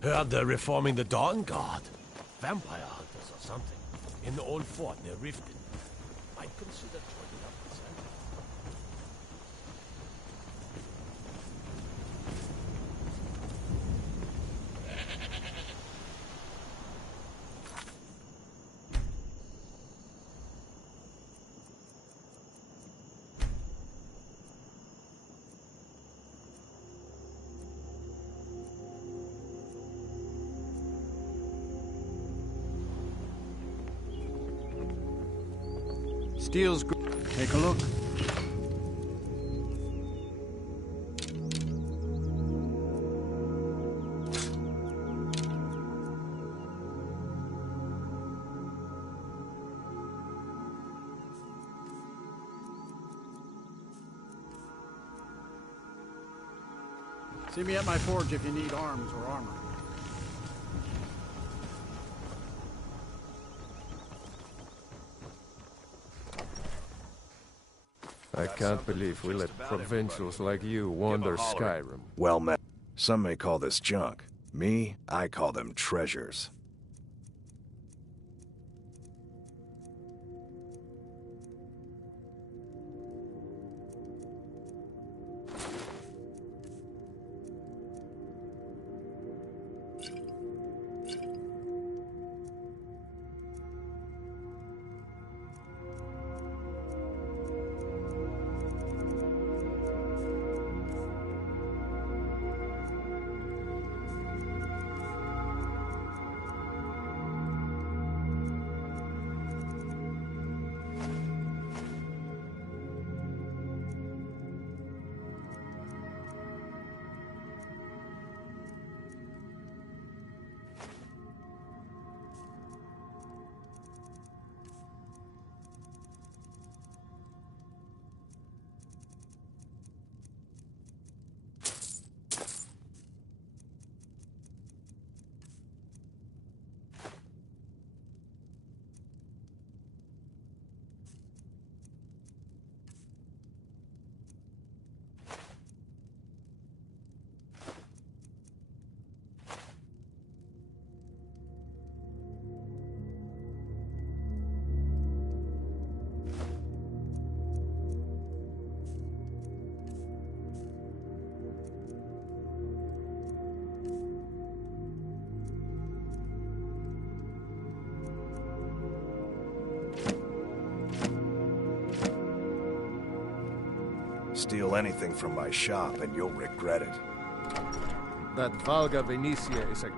Heard they're reforming the Dawn Guard. Vampire hunters or something. In the old fort near Riften. Might consider joining up with them. Steel's take a look. See me at my forge if you need arms or armor. I can't believe we let provincials like you wander Skyrim. Well met. Some may call this junk. Me, I call them treasures. Steal anything from my shop and you'll regret it. That Valga Venetia is a...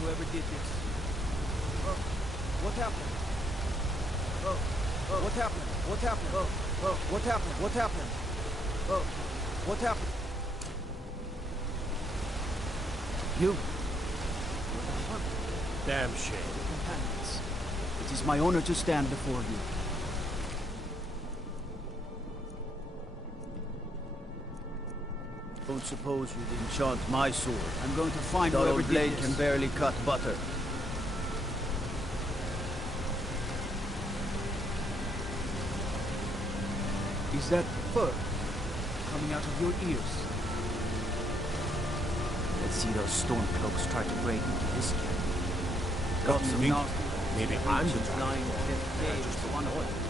whoever did this. What happened? What happened? What happened? What happened? What happened? What happened? You. Damn shame. Companions. It is my honor to stand before you. Don't suppose you'd enchant my sword. I'm going to find That whoever old blade genius. can barely cut butter. Is that fur coming out of your ears? Let's see those stormcloaks try to break into this camp. Got some me? nasty Maybe I'm the ancient target. lying in death caves to unearth.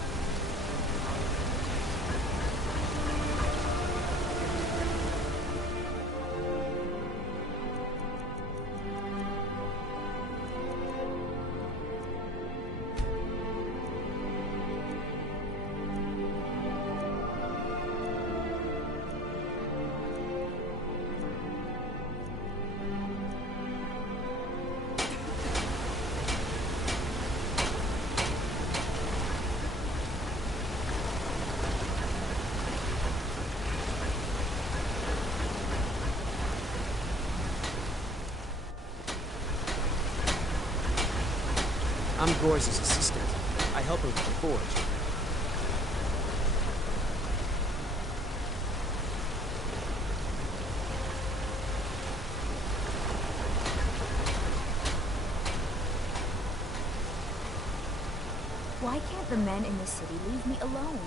I'm Gore's assistant. I help her with the forge. Why can't the men in the city leave me alone?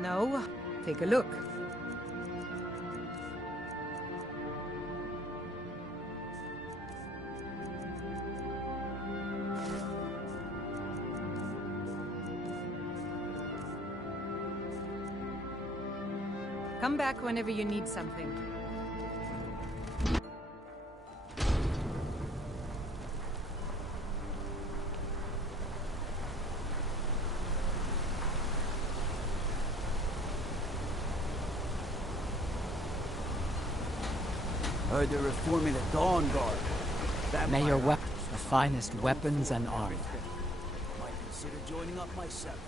No. Take a look. Come back whenever you need something. Heard they're reforming the Dawn Guard. May your weapons, the finest weapons and armor. Might consider joining up myself.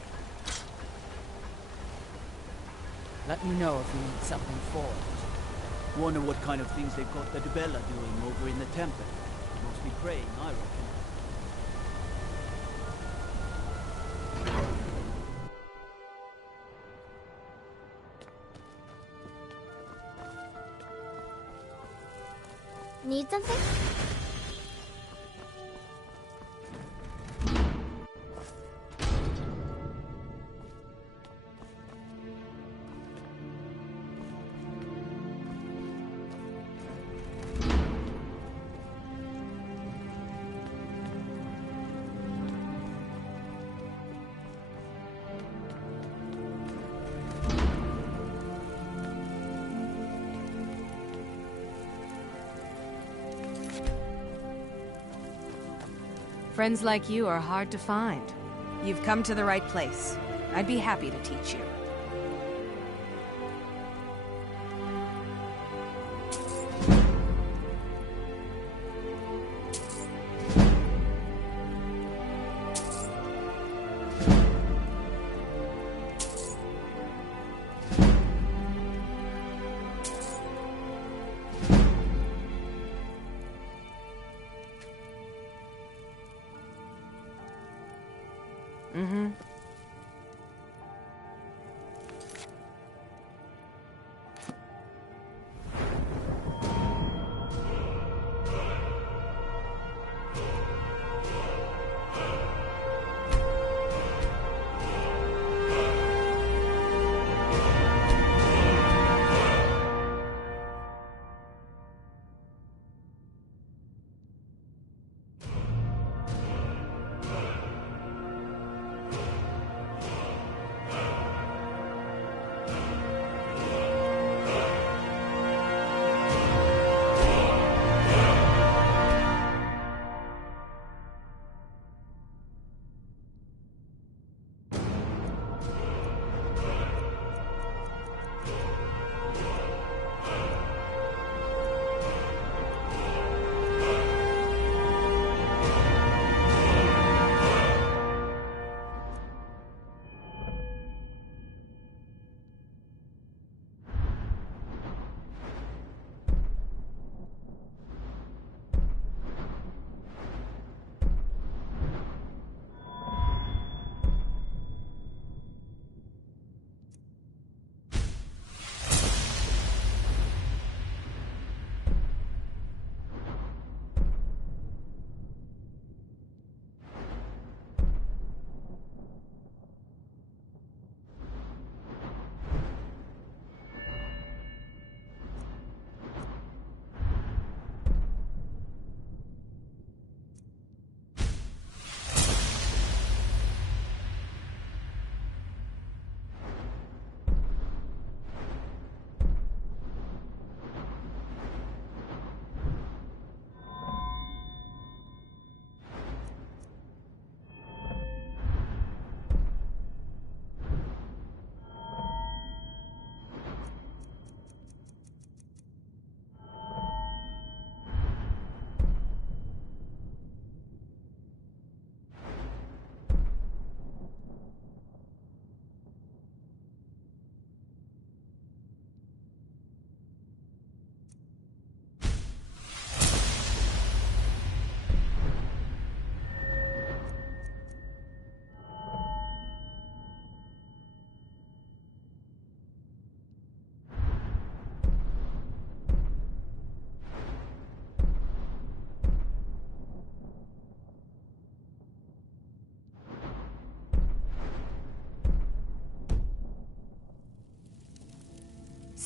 Let me know if you need something forged. Wonder what kind of things they've got the Debella doing over in the temple. Mostly praying, I reckon. Need something? Friends like you are hard to find. You've come to the right place. I'd be happy to teach you.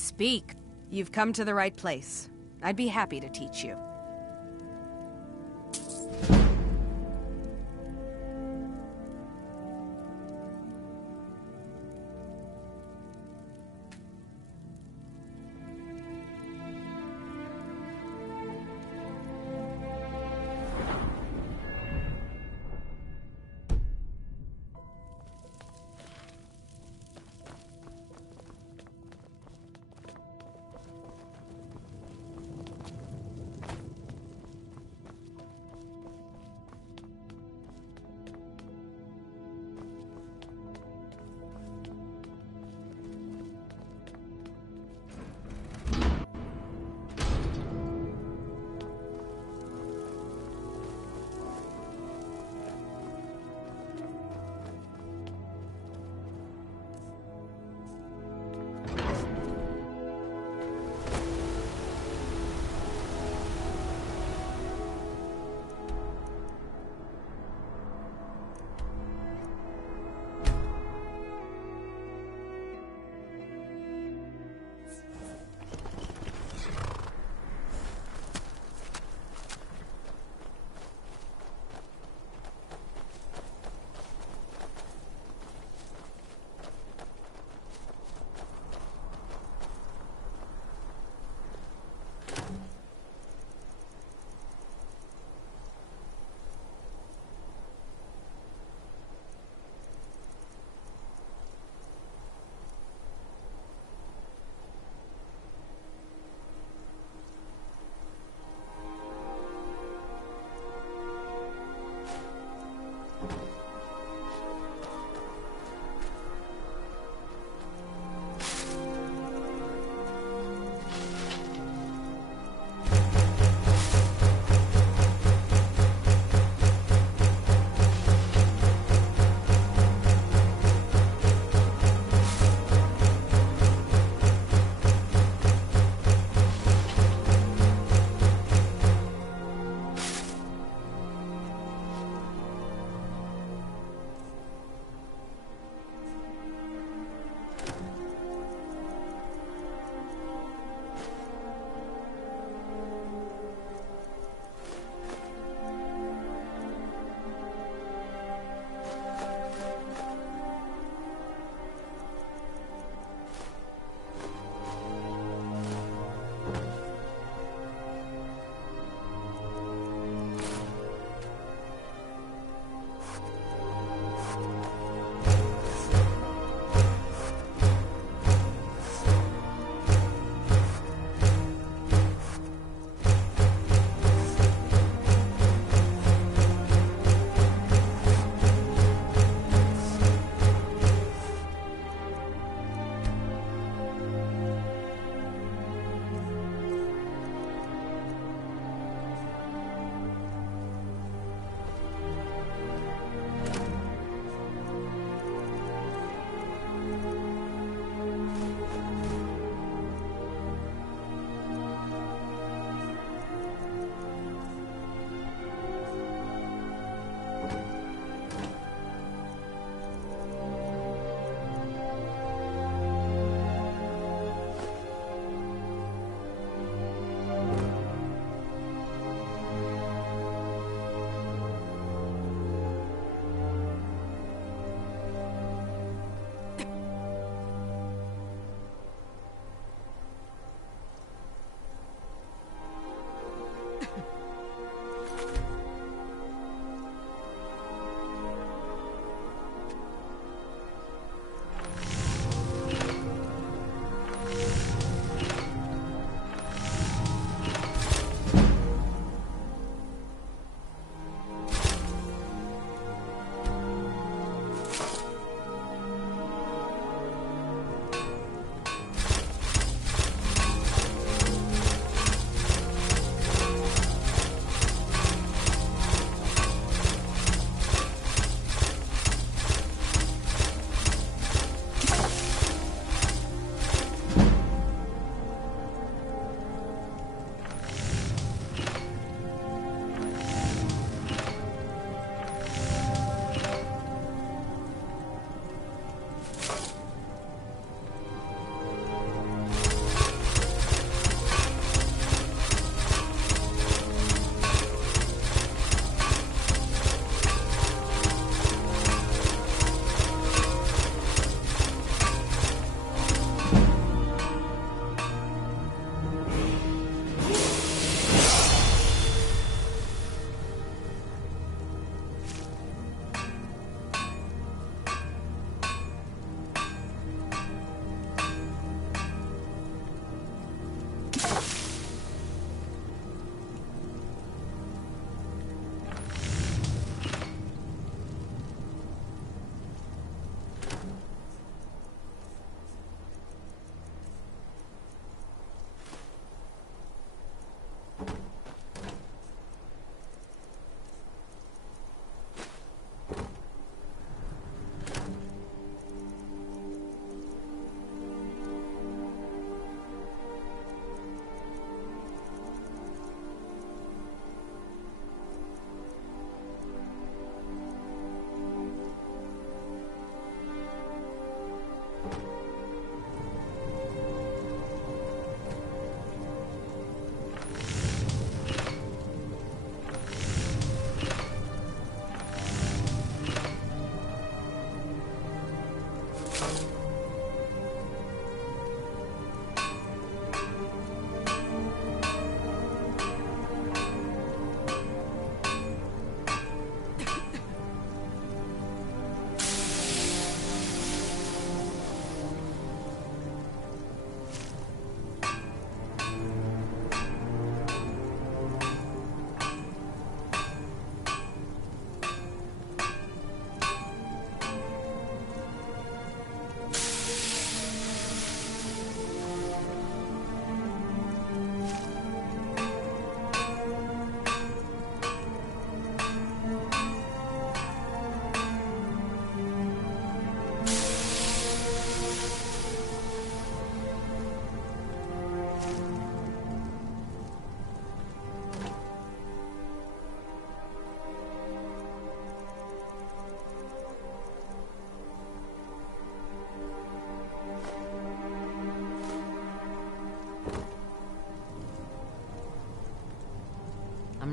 Speak. You've come to the right place. I'd be happy to teach you.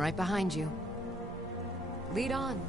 right behind you. Lead on.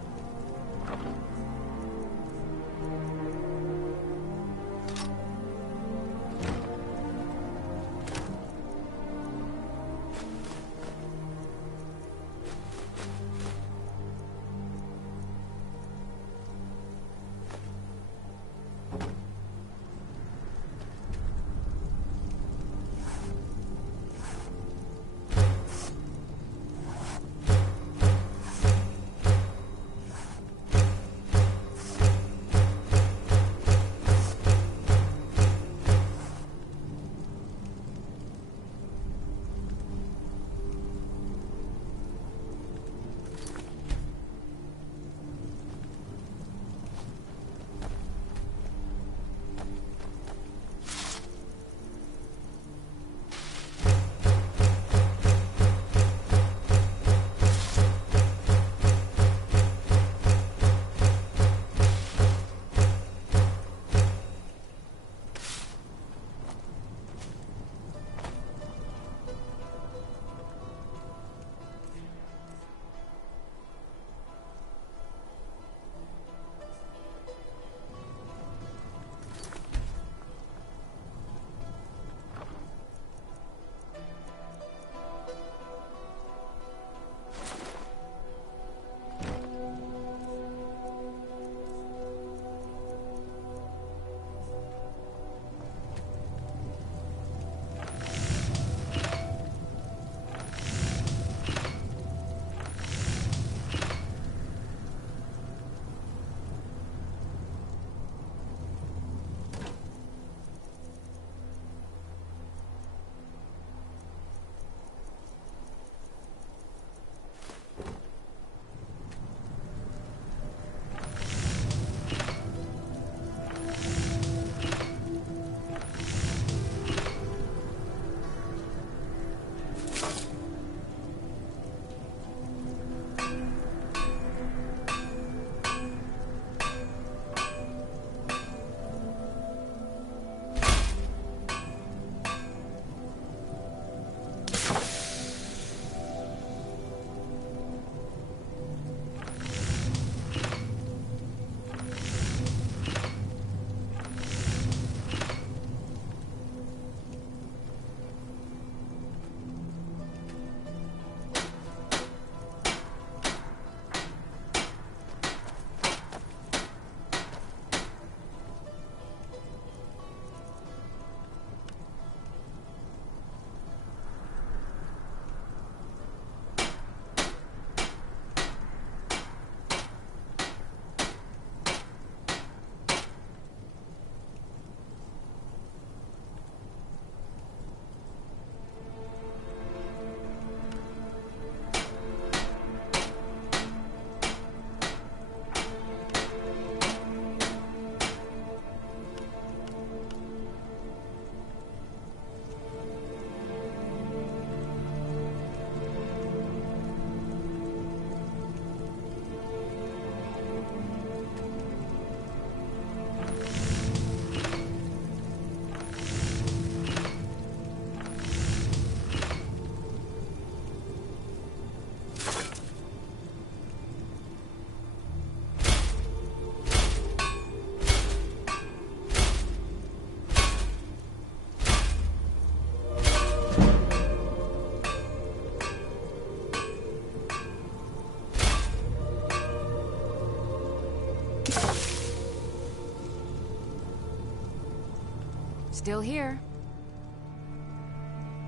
Still here.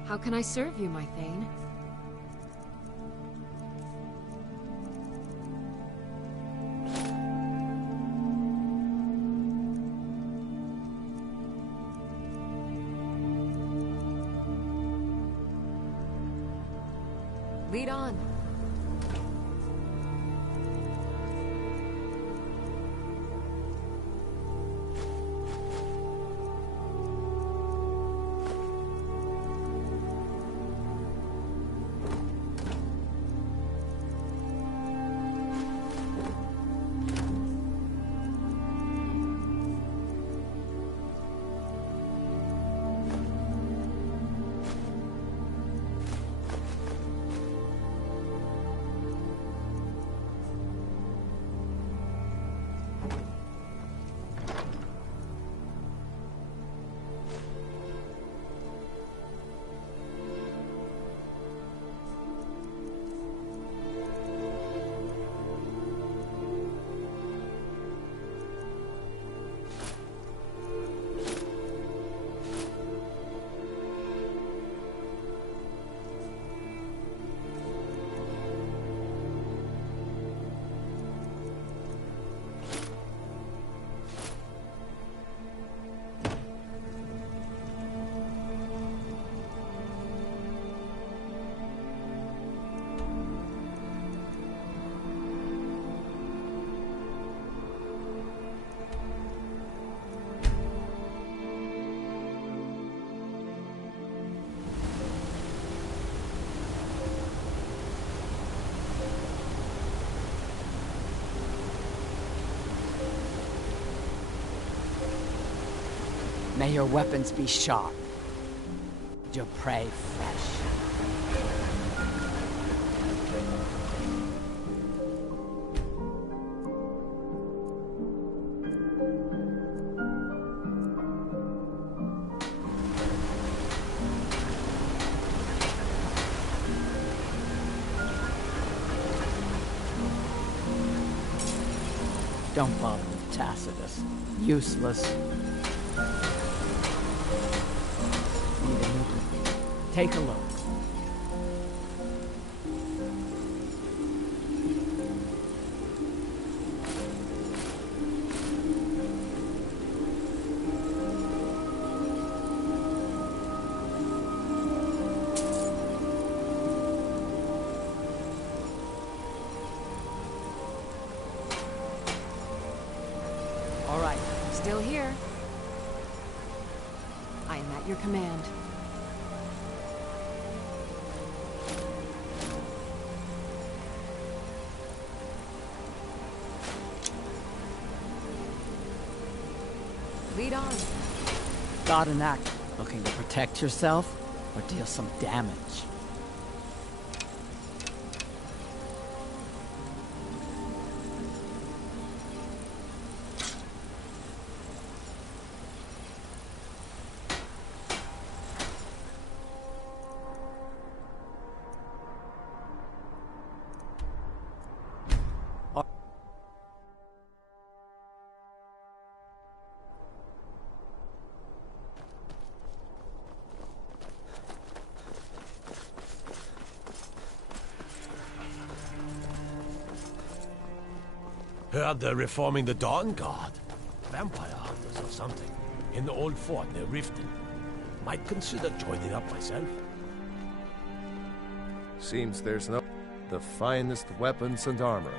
How can I serve you, my Thane? Lead on. May your weapons be sharp. Your prey fresh. Don't bother with Tacitus. Useless. Need a new one. Take a look. All right. Still here. I am at your command. Lead on. Got an act. Looking to protect yourself or deal some damage? Heard they're reforming the Dawn Guard. Vampire hunters or something. In the old fort near Riften. Might consider joining up myself. Seems there's no... the finest weapons and armor.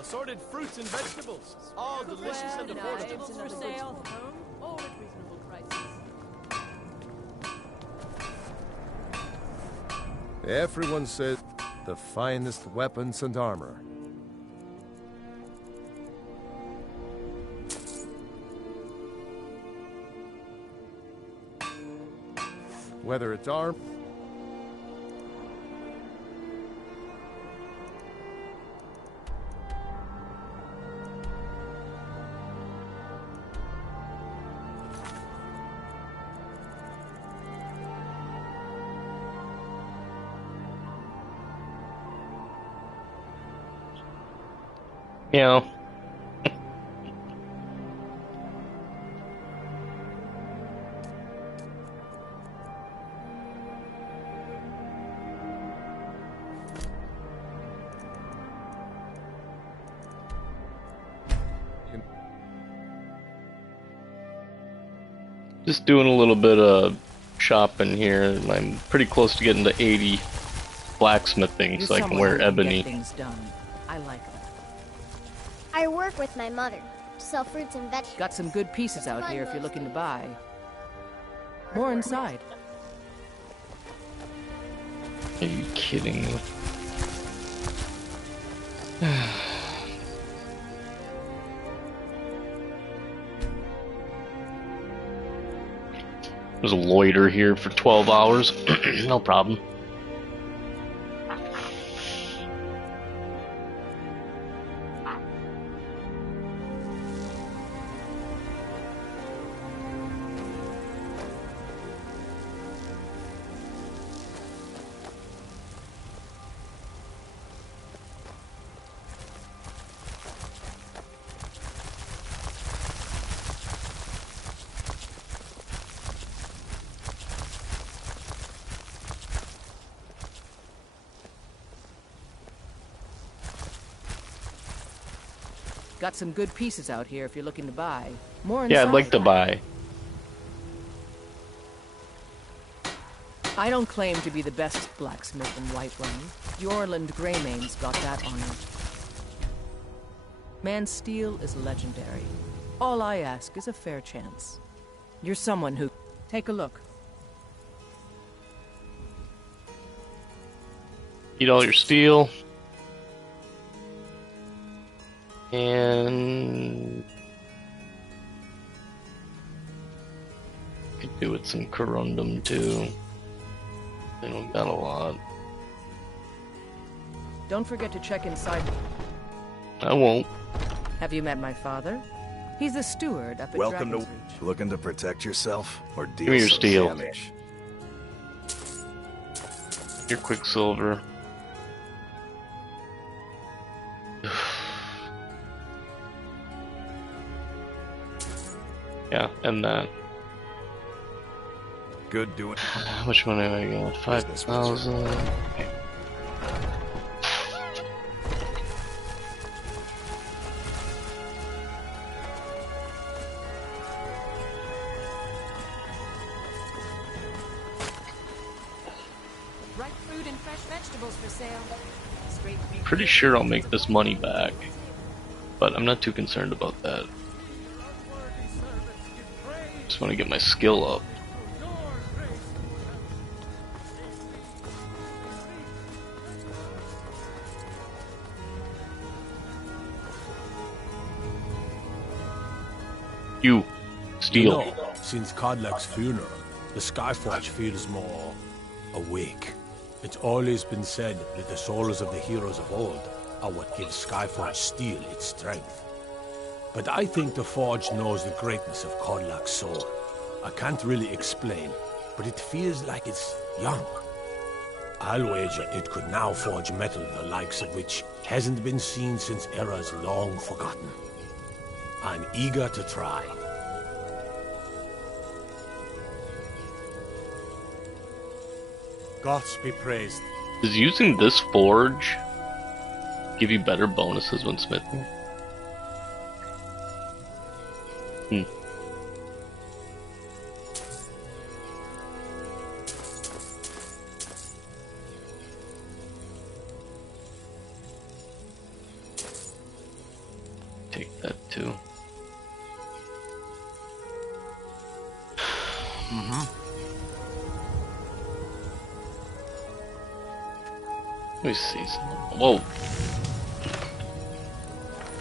Assorted fruits and vegetables, all delicious and affordable. Vegetables for sale, home, all at reasonable prices. Everyone said the finest weapons and armor. Whether it's arm... Meow. Just doing a little bit of shopping here. I'm pretty close to getting to 80 blacksmithing, so I can wear ebony. Things done. I like that. I work with my mother to sell fruits and vegetables. Got some good pieces out here if you're looking to buy. More inside. Are you kidding me? There's a loiter here for 12 hours. No problem. Got some good pieces out here if you're looking to buy. More Yeah, I'd like inside. to buy. I don't claim to be the best blacksmith in Whiterun. Jorland Greymane's got that honor. Man's steel is legendary. All I ask is a fair chance. You're someone who... Take a look. Eat all your steel. And could do with some corundum too. They don't got a lot. Don't forget to check inside. I won't. Have you met my father? He's the steward up at Welcome Dragon's to Reach. looking to protect yourself or deal Give me your some steel. damage. Your quicksilver. Yeah, and that. Good doing. How much money have I got? 5,000. Okay. Ripe food and fresh vegetables for sale. Straight Pretty sure I'll make this money back, but I'm not too concerned about that. Just want to get my skill up. You, steal. You know, since Kodlak's funeral, the Skyforge feels more awake. It's always been said that the souls of the heroes of old are what gives Skyforge steel its strength. But I think the Forge knows the greatness of Kodlak's soul. I can't really explain, but it feels like it's young. I'll wager it could now forge metal the likes of which hasn't been seen since eras long forgotten. I'm eager to try. Gods be praised. Does using this forge give you better bonuses when smithing? Take that too. Let me see some. Whoa.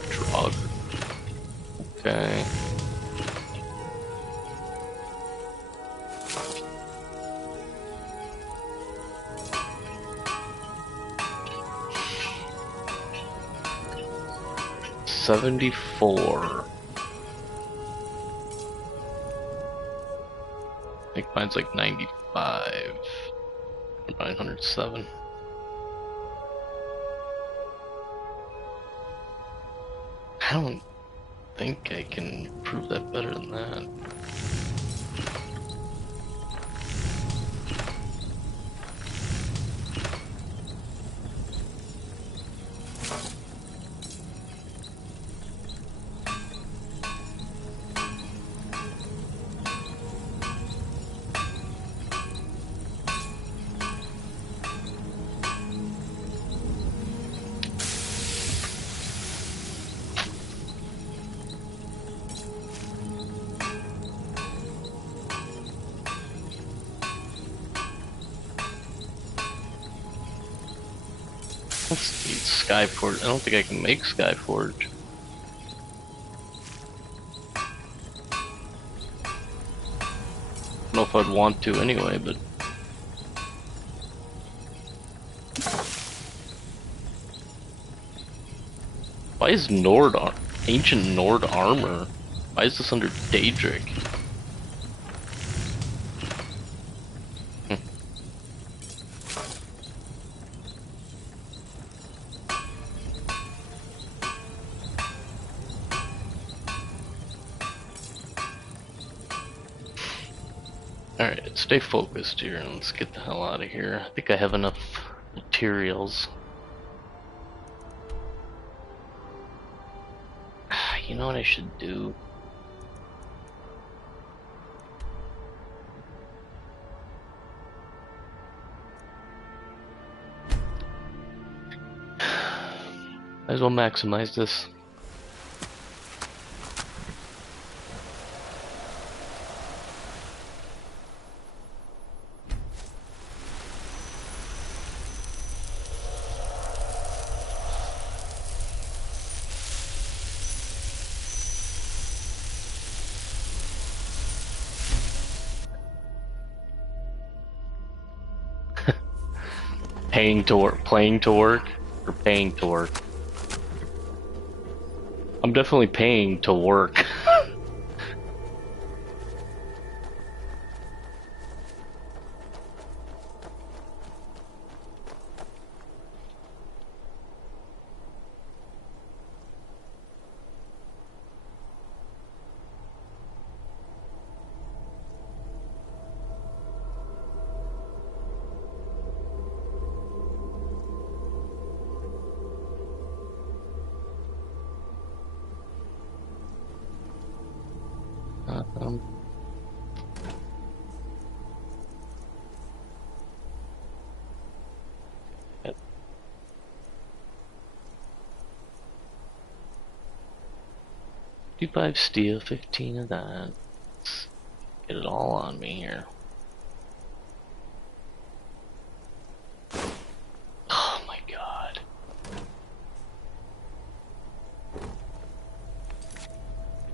Drug. Okay. $74. I think mine's like 95. 907. I don't think I can prove that better than that. Let's need Skyforge. I don't think I can make Skyforge. know if I'd want to anyway, but... Why is ancient Nord armor? Why is this under Daedric? Alright, stay focused here and let's get the hell out of here. I think I have enough materials. You know what I should do? Might as well maximize this. Playing to work, or paying to work? I'm definitely paying to work. $55 steel, 15 of that. Let's get it all on me here. Oh my god.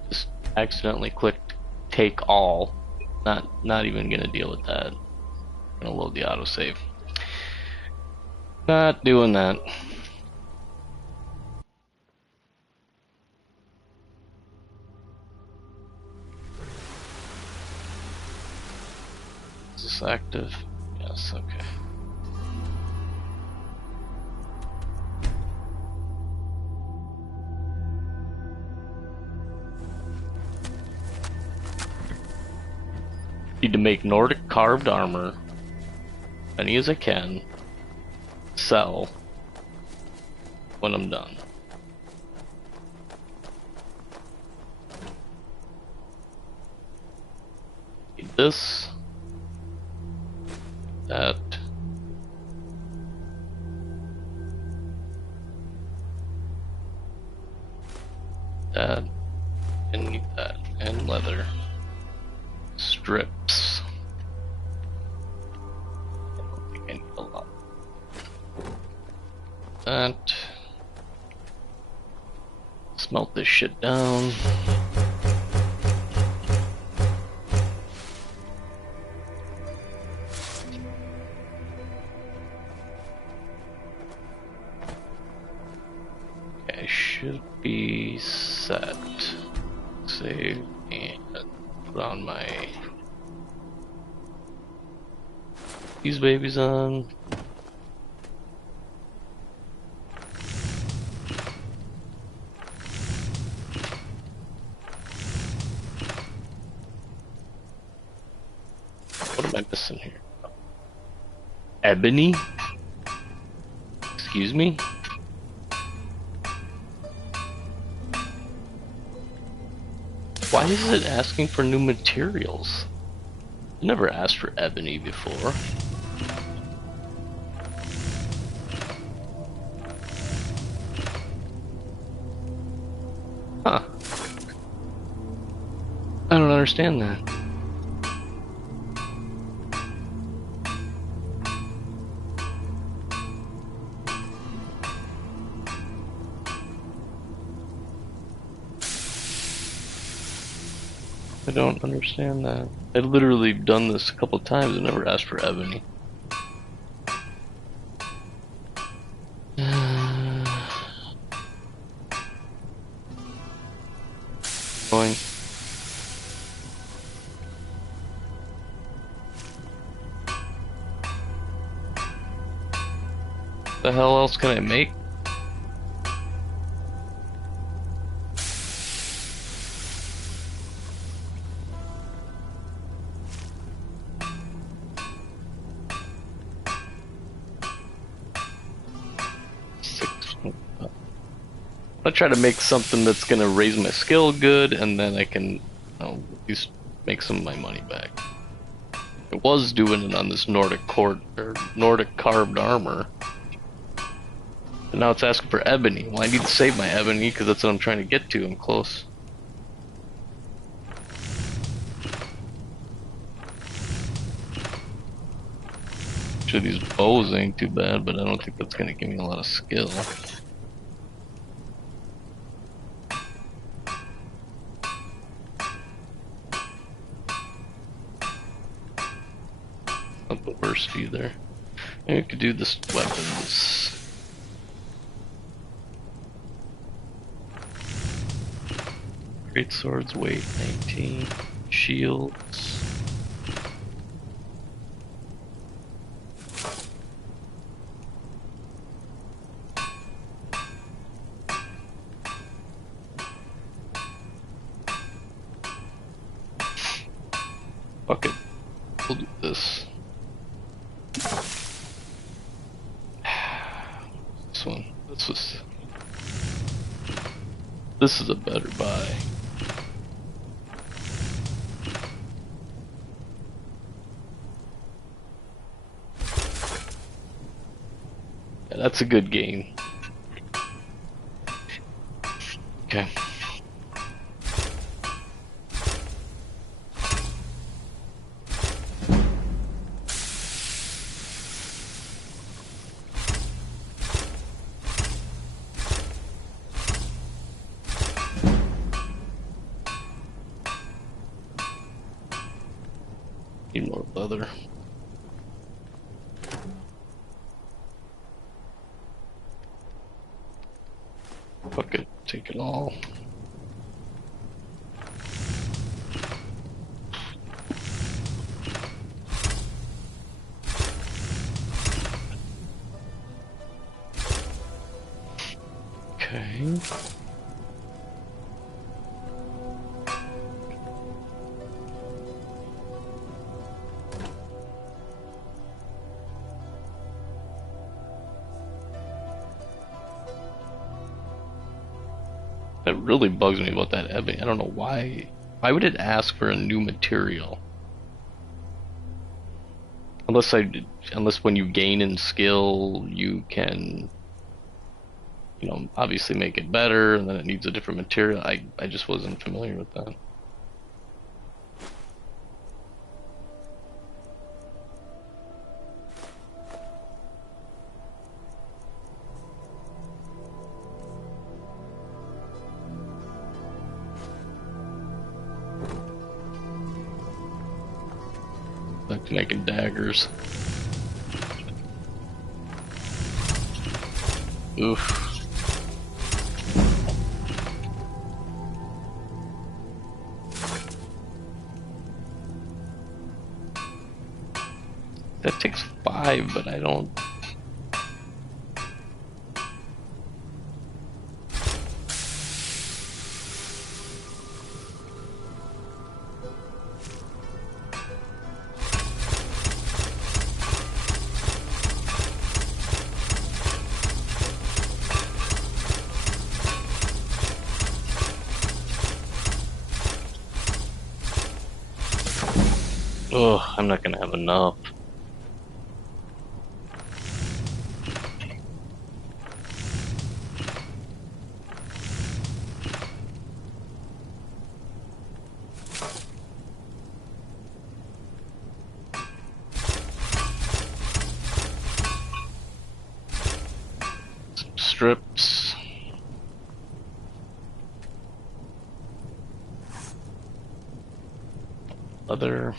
Just accidentally clicked take all. Not even gonna deal with that. Gonna load the autosave. Not doing that. Is this active? Yes, okay. Need to make Nordic carved armor, any as I can, sell when I'm done. Need this, that, that, and need that, and leather. Strips. I don't think I need a lot. That. Smelt this shit down. Okay, should be set. Save and put on my these babies on. What am I missing here? Ebony? Excuse me? Why is it asking for new materials? I never asked for ebony before. Huh. I don't understand that. I don't understand that. I've literally done this a couple times and never asked for ebony. Going. The hell else can I make? I try to make something that's gonna raise my skill good, and then I can, you know, at least make some of my money back. I was doing it on this Nordic carved armor, but now it's asking for ebony. Well, I need to save my ebony because that's what I'm trying to get to. I'm close. Actually, these bows ain't too bad, but I don't think that's gonna give me a lot of skill. Not the worst either. Maybe we could do this weapons. Great swords, weight 19. Shields. Fuck it. We'll do this. This one. This is a better buy. Yeah, that's a good game. Okay. Need more leather. Fuck it, take it all. Okay. That really bugs me about that ebony. I don't know why. Why would it ask for a new material? Unless when you gain in skill, you can, you know, obviously make it better, and then it needs a different material. I just wasn't familiar with that. Like making daggers. Oof. That takes 5, but I don't. Ugh, I'm not gonna have enough. Some strips. Leather.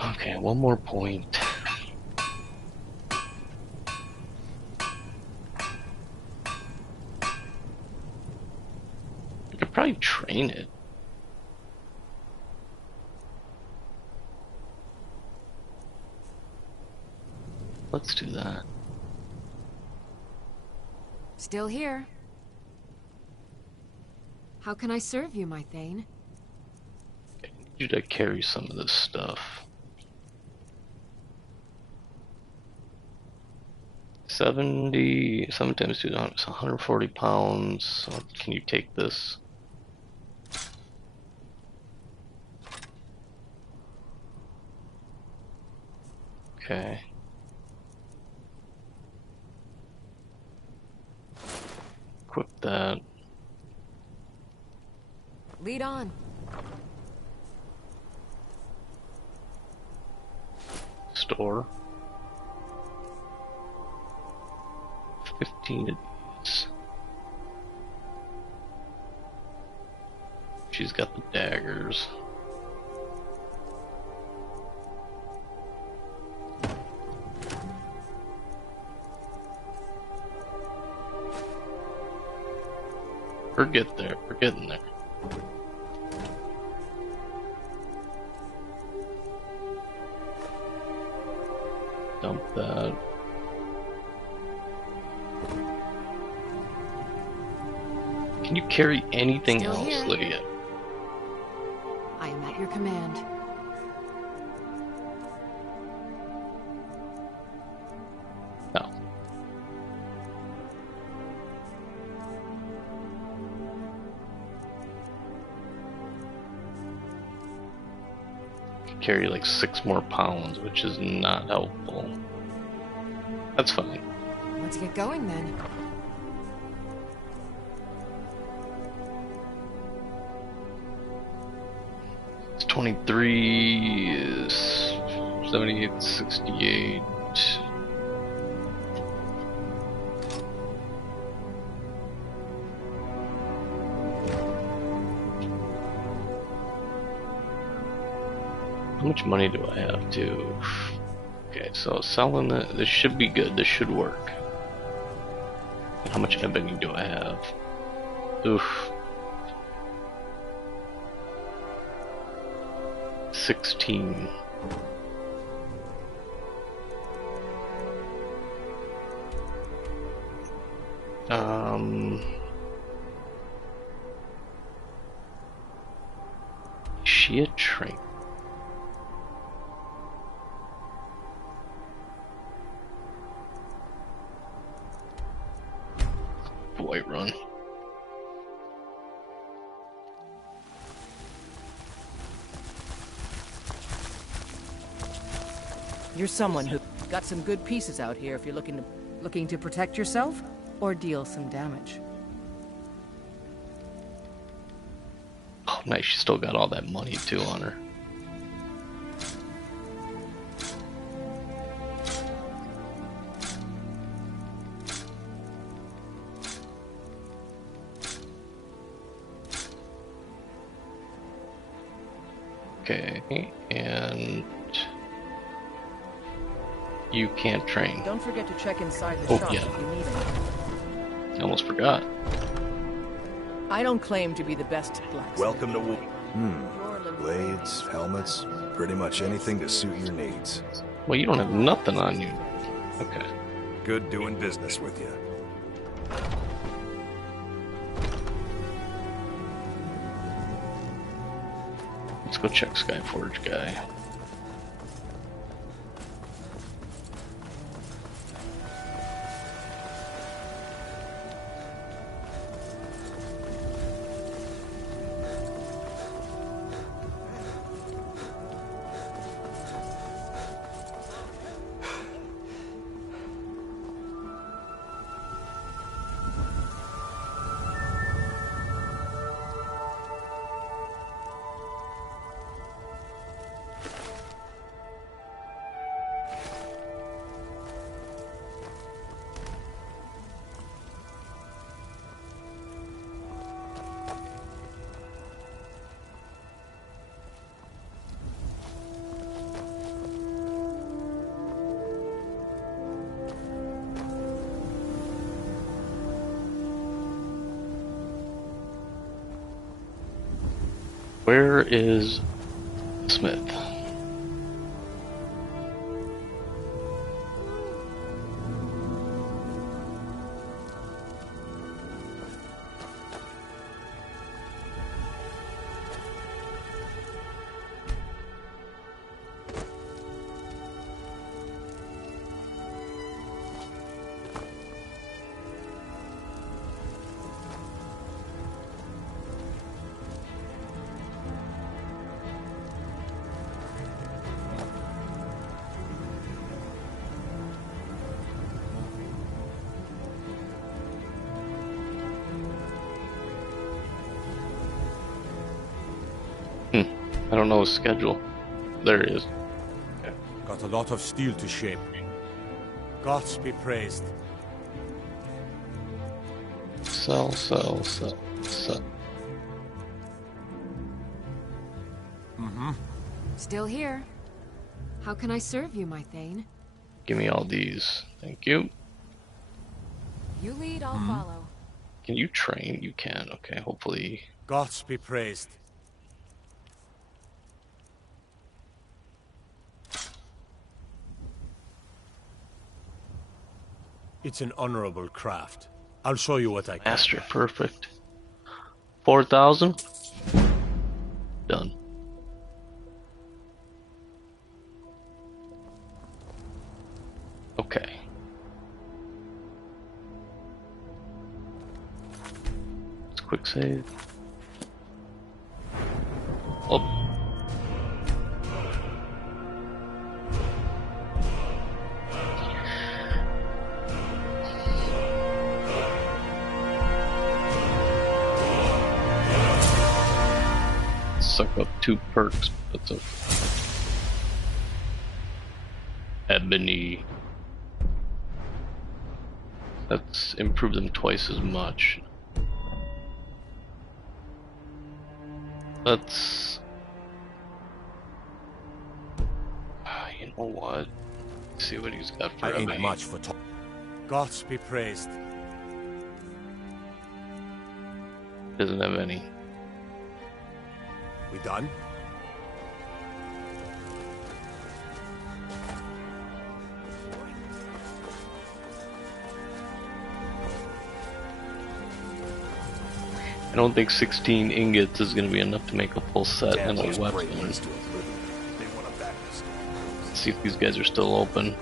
Okay, one more point. I could probably train it. Let's do that. Still here. How can I serve you, my Thane? I need you to carry some of this stuff. 7 times 2 is 140 pounds. So can you take this? Okay. Equip that. Lead on. Store. 15 of these. She's got the daggers. We're getting there. Dump that. Can you carry anything Still else, here. Lydia? I am at your command. No. Can carry like 6 more pounds, which is not helpful. That's fine. Let's get going then. It's 23, is 78, 68. How much money do I have to? Okay, so selling it, this should be good. This should work. And how much ebony do I have? Oof. 16. Is she a train? White run. You're someone who got some good pieces out here if you're looking to protect yourself or deal some damage. Oh, nice. She still got all that money too on her. Okay, and you can't train. Don't forget to check inside the shop yeah. if you need anything. I almost forgot. I don't claim to be the best blacksmith. Welcome to war. Blades, helmets, pretty much anything to suit your needs. Well, you don't have nothing on you. Okay. Good doing business with you. Let's go check Skyforge guy. Where is Smith? I don't know his schedule. There he is. Got a lot of steel to shape. Gods be praised. Sell, sell, sell, sell. Still here. How can I serve you, my Thane? Give me all these. Thank you. You lead, I'll follow. Can you train? You can. Okay, hopefully. Gods be praised. It's an honorable craft. I'll show you what I can. Master, perfect. 4,000? Done. Okay. Let's quick save. Oh. Suck up 2 perks, but that's okay. Ebony. Let's improve them twice as much. Let's... you know what? Let's see what he's got for I ebony. ain't much for talk. Gods be praised. Doesn't have any. We done? I don't think 16 ingots is going to be enough to make a full set and a weapon. Let's see if these guys are still open.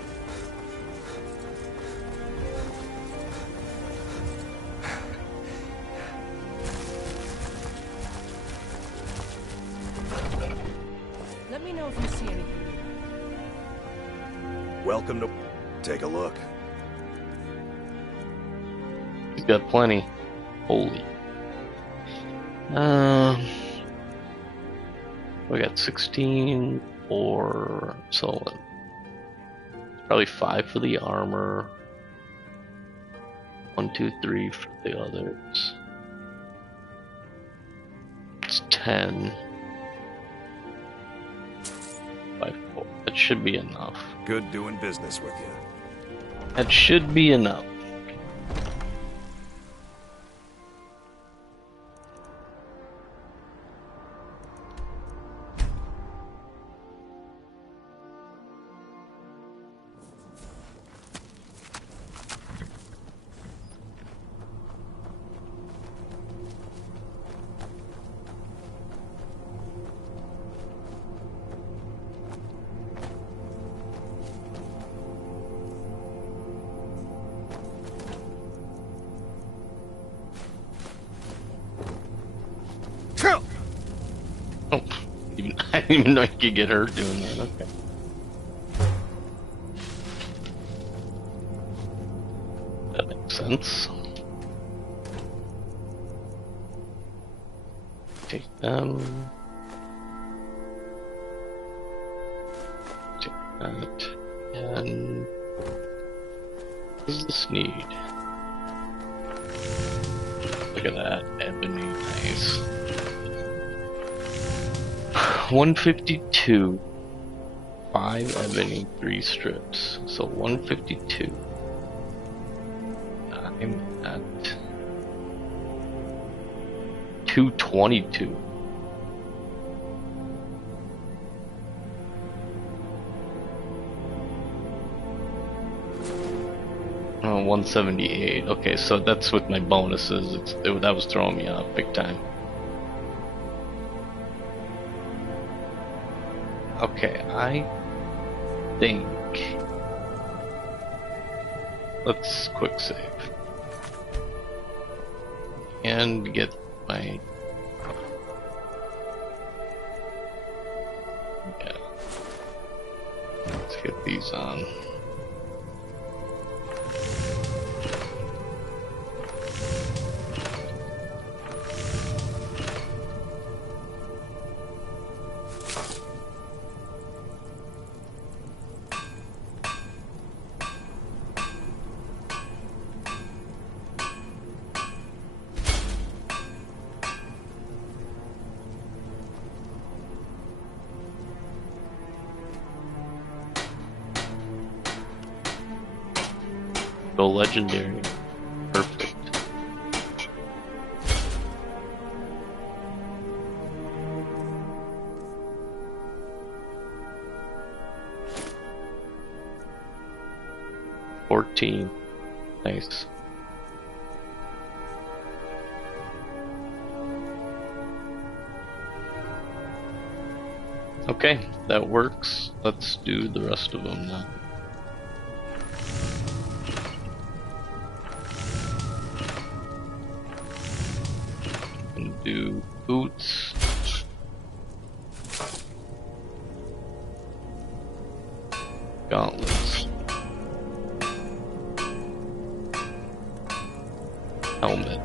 Let me know if you see anything. Welcome to... Take a look. He's got plenty. Holy. We got 16 or so. Probably 5 for the armor. 1, 2, 3 for the others. It's 10. 5, 4. That should be enough. Good doing business with you. That should be enough. Oh, I didn't even know you could get hurt doing that. Okay. That makes sense. Take them. Take that. And what does this need? Look at that. Ebony. Nice. 152. 5 ebony, 3 strips. So 152. I'm at 222. 178. Okay, so that's with my bonuses. That was throwing me off big time. Okay, I think... Let's quick save. And get my... Yeah. Let's get these on. Go legendary. Perfect. $14. Nice. Okay, that works. Let's do the rest of them now. Do boots. Gauntlets. Helmet.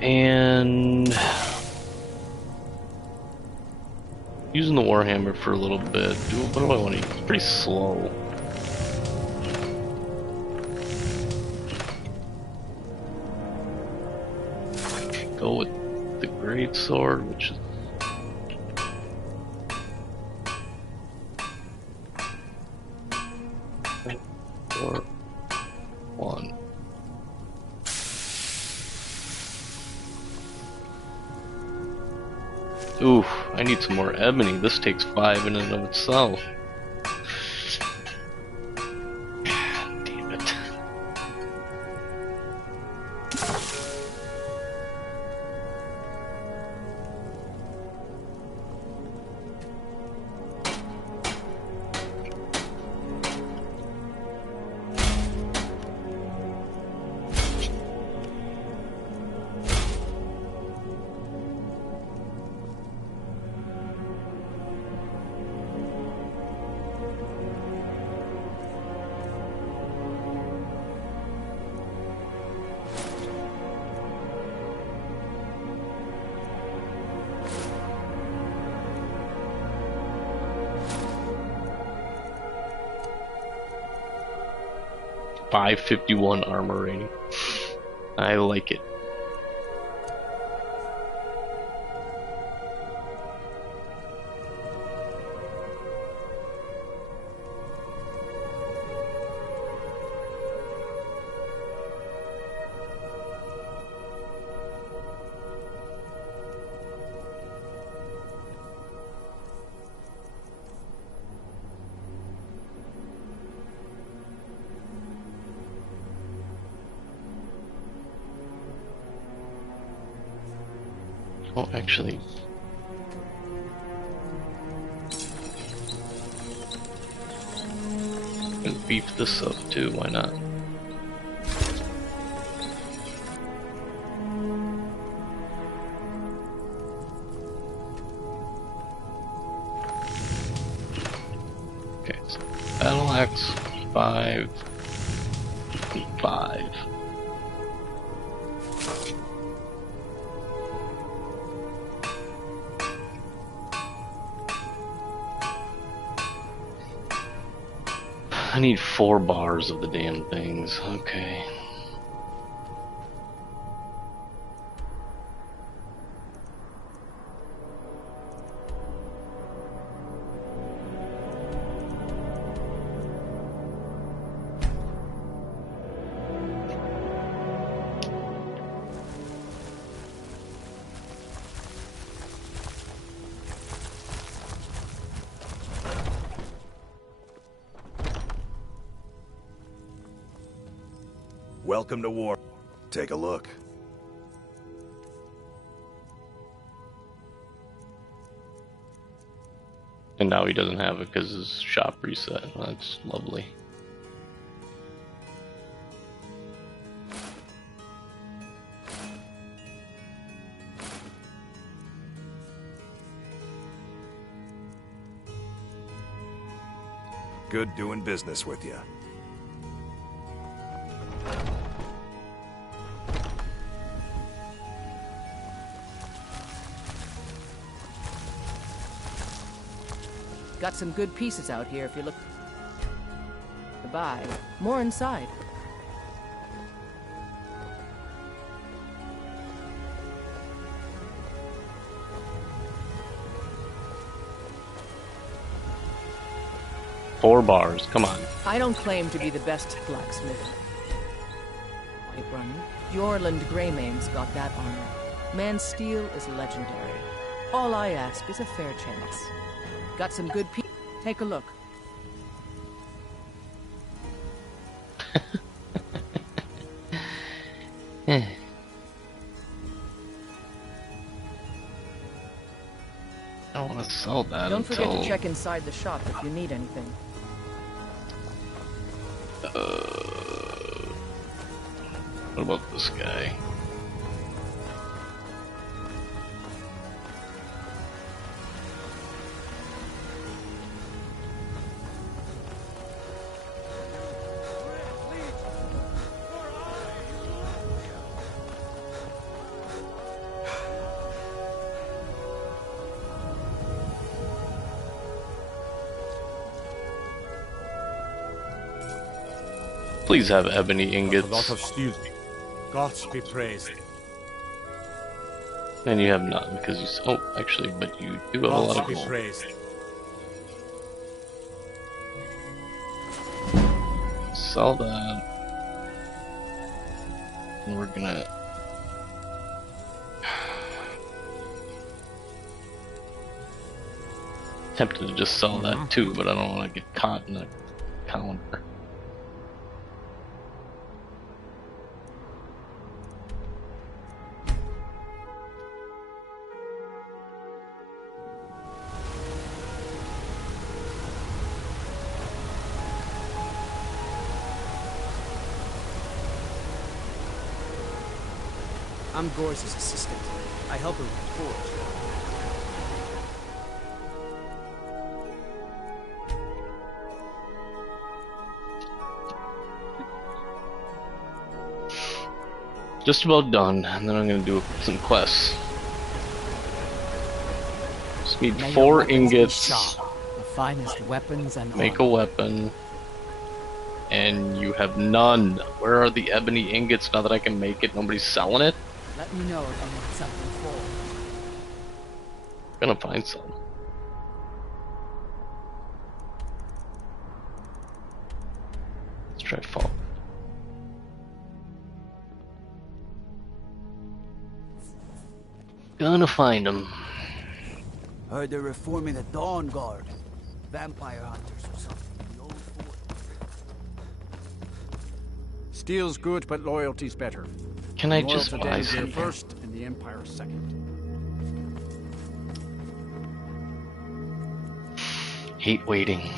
And using the Warhammer for a little bit. What do I want to use? It's pretty slow. Go with the great sword, which is four, one. Oof, I need some more ebony. This takes 5 in and of itself. Damn it. .551 armor rating. I like it. Oh, actually. And beef this up too, why not? Okay, so battle axe 5 and 5. I need 4 bars of the damn things. Okay. Welcome to war. Take a look. And now he doesn't have it because his shop reset. That's lovely. Good doing business with you. Got some good pieces out here if you look to buy. More inside. Four bars, come on. I don't claim to be the best blacksmith. White Run. Jorland Greymane's got that honor. Man's steel is legendary. All I ask is a fair chance. Got some good pieces. Take a look. I don't want to sell that. Don't forget to check inside the shop if you need anything. What about this guy? Please have ebony ingots. A lot of steel. Gods be praised. And you have none because you. Oh, actually, but you do have a lot of Gods be gold. praised. Sell that. And we're gonna. Tempted to just sell that too, but I don't want to get caught in a calendar. I'm Gore's assistant. I help her with the forge. Just about done, and then I'm gonna do some quests. Just need May your 4 weapons be ingots. sharp, the finest weapons and Make a weapon. And you have none. Where are the ebony ingots now that I can make it? Nobody's selling it? Let me know if you need something for. I'm gonna find some. Let's try fall. Gonna find them. Heard they're reforming the Dawn Guard. Vampire hunters or something. The old fort. Steel's good, but loyalty's better. Can I Loyal just to buy Denver some? first and the Empire second. Hate waiting.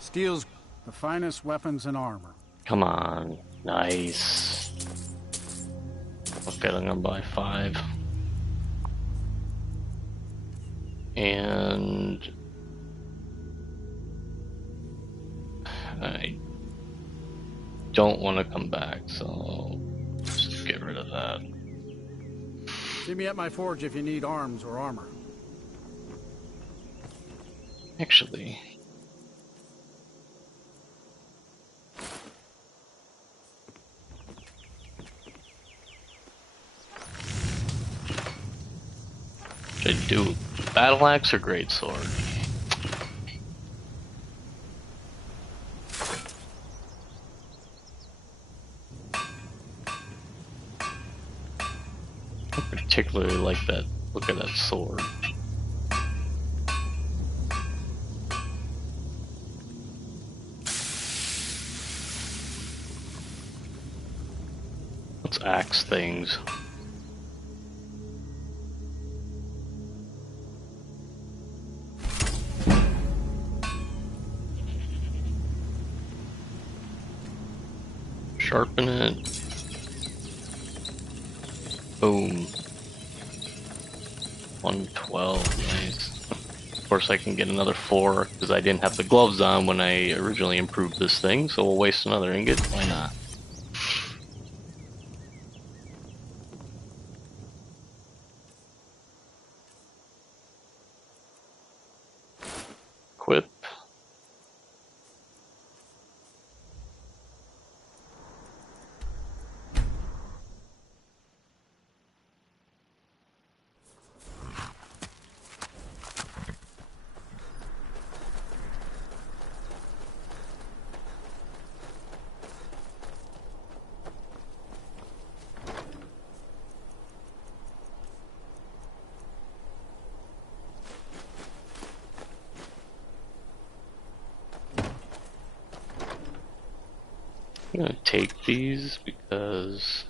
Steel's the finest weapons and armor. Come on. Nice. Okay, I'm gonna buy 5. And I don't want to come back, so just get rid of that. See me at my forge if you need arms or armor. Actually, Should I do battle axe or great sword? I particularly like that. Look at that sword. Let's axe things. Sharpen it. Boom. 112, nice. Of course I can get another 4 because I didn't have the gloves on when I originally improved this thing, so we'll waste another ingot. Why not? Equip. I'm gonna take these because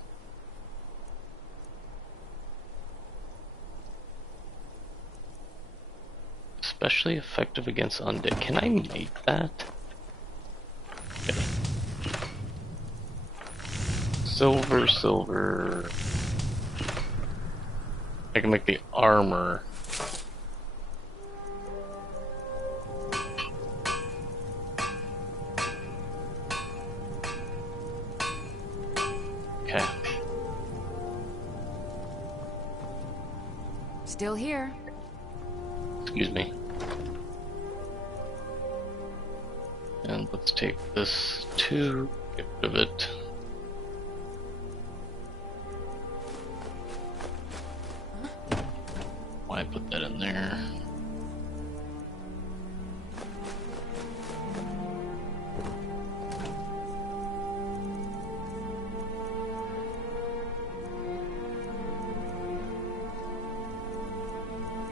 especially effective against undead. Can I make that? Okay. Silver, silver. I can make the armor. Okay. Still here. Excuse me. And let's take this too. Get rid of it. Why put that in there?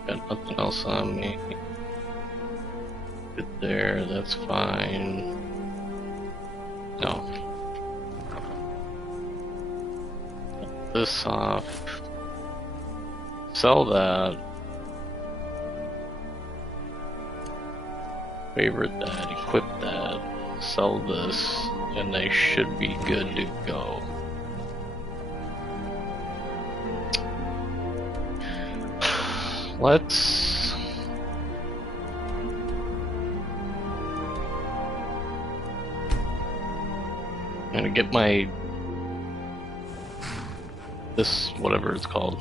Got nothing else on me. Good there, that's fine. No. Cut this off. Sell that. Favorite that, equip that, sell this, and they should be good to go. Let's I'm gonna get my this whatever it's called.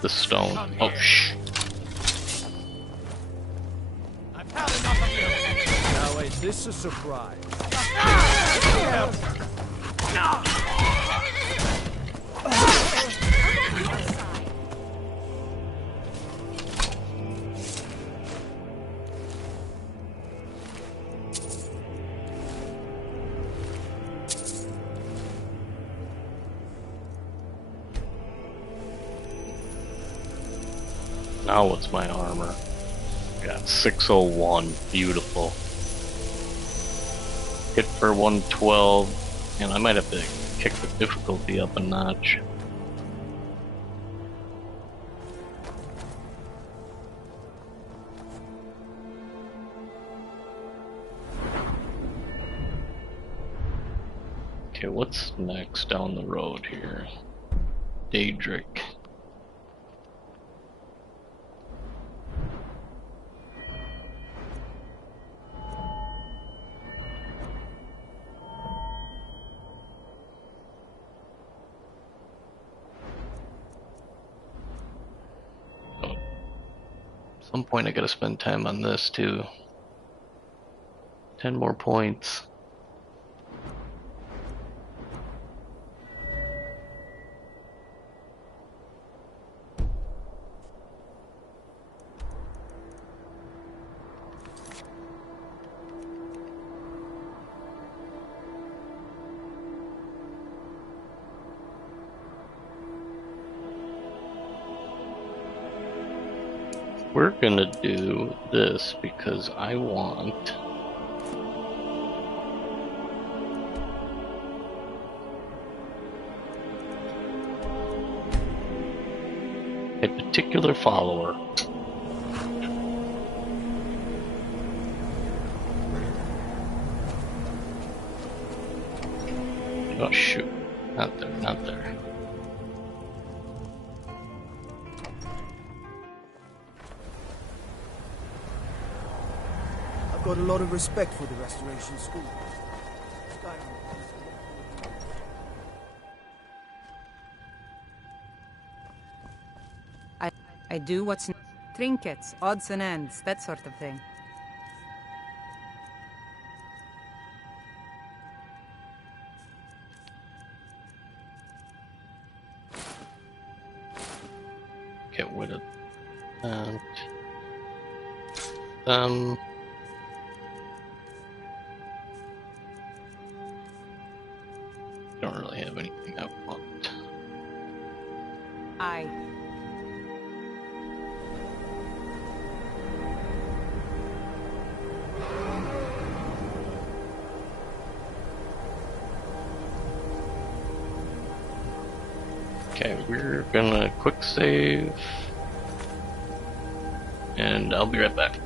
The stone. Oh shh. I've had enough of you. Now is this a surprise? Now what's my armor? Got 601. Beautiful. Hit for 112. And I might have to kick the difficulty up a notch. Okay, what's next down the road here? Daedric. At some point I gotta spend time on this too. 10 more points. we're gonna do this because I want a particular follower. Oh shoot, not there, not there. I've got a lot of respect for the Restoration School. Skyrim. I do what's... Trinkets, odds and ends, that sort of thing. Get rid of that. Don't really have anything I want. Okay, we're gonna quick save, and I'll be right back.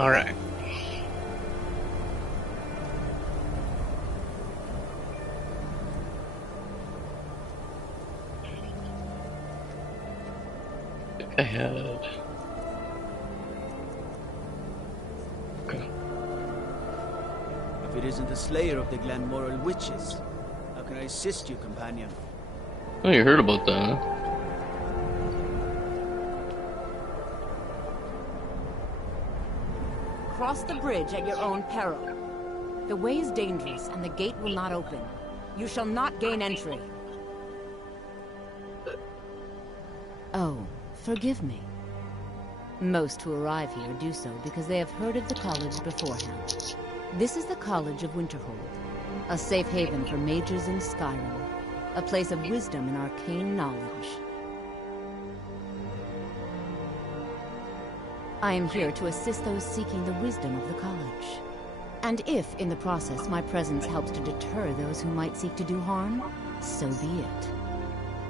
Alright. I think I had... Okay. If it isn't the slayer of the Glenmoral witches, how can I assist you, companion? Oh, you heard about that, huh? Cross the bridge at your own peril. The way is dangerous, and the gate will not open. You shall not gain entry. Oh, forgive me. Most who arrive here do so because they have heard of the college beforehand. This is the College of Winterhold, a safe haven for mages in Skyrim, a place of wisdom and arcane knowledge. I am here to assist those seeking the wisdom of the college. And if, in the process, my presence helps to deter those who might seek to do harm, so be it.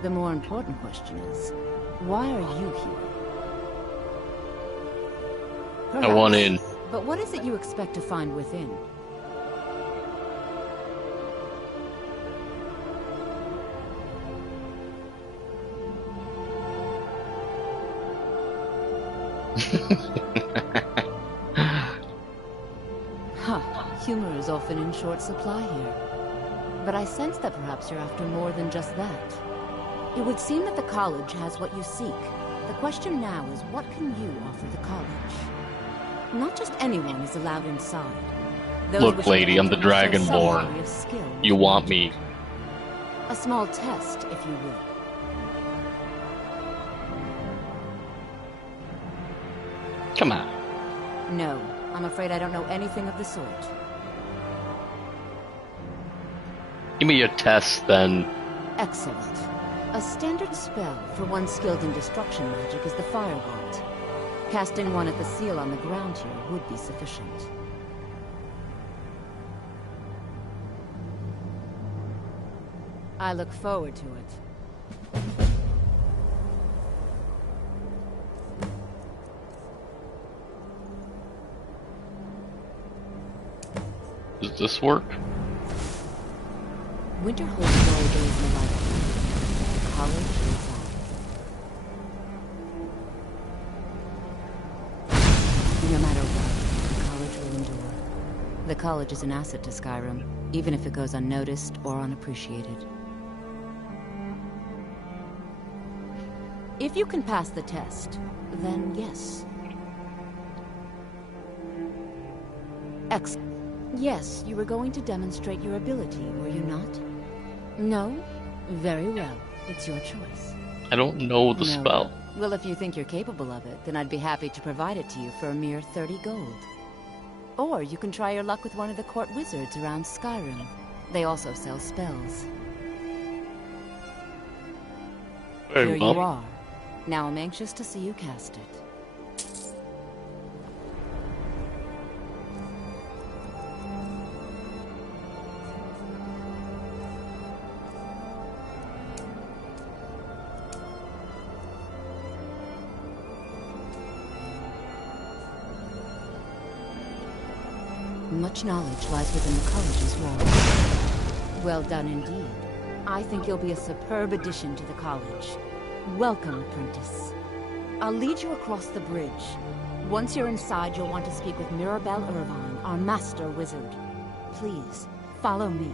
The more important question is, why are you here? Perhaps, I want in. But what is it you expect to find within? Humor is often in short supply here. But I sense that perhaps you're after more than just that. It would seem that the college has what you seek. The question now is, what can you offer the college? Not just anyone is allowed inside. Those Look, lady, I'm the Dragonborn. You want me. A small test, if you will. Come on. No, I'm afraid I don't know anything of the sort. Give me your test, then. Excellent. A standard spell for one skilled in destruction magic is the Fire Wand. Casting one at the seal on the ground here would be sufficient. I look forward to it. Does this work? Winter holds glory days in the light. College lives on. No matter what, the college will endure. The college is an asset to Skyrim, even if it goes unnoticed or unappreciated. If you can pass the test, then yes. Excellent. Yes, you were going to demonstrate your ability, were you not? No? Very well. It's your choice. I don't know the spell. Well, if you think you're capable of it, then I'd be happy to provide it to you for a mere 30 gold. Or you can try your luck with one of the court wizards around Skyrim. They also sell spells. Here you are. Now I'm anxious to see you cast it. Much knowledge lies within the college's walls. Well done indeed. I think you'll be a superb addition to the college. Welcome, apprentice. I'll lead you across the bridge. Once you're inside, you'll want to speak with Mirabelle Irvine, our master wizard. Please, follow me.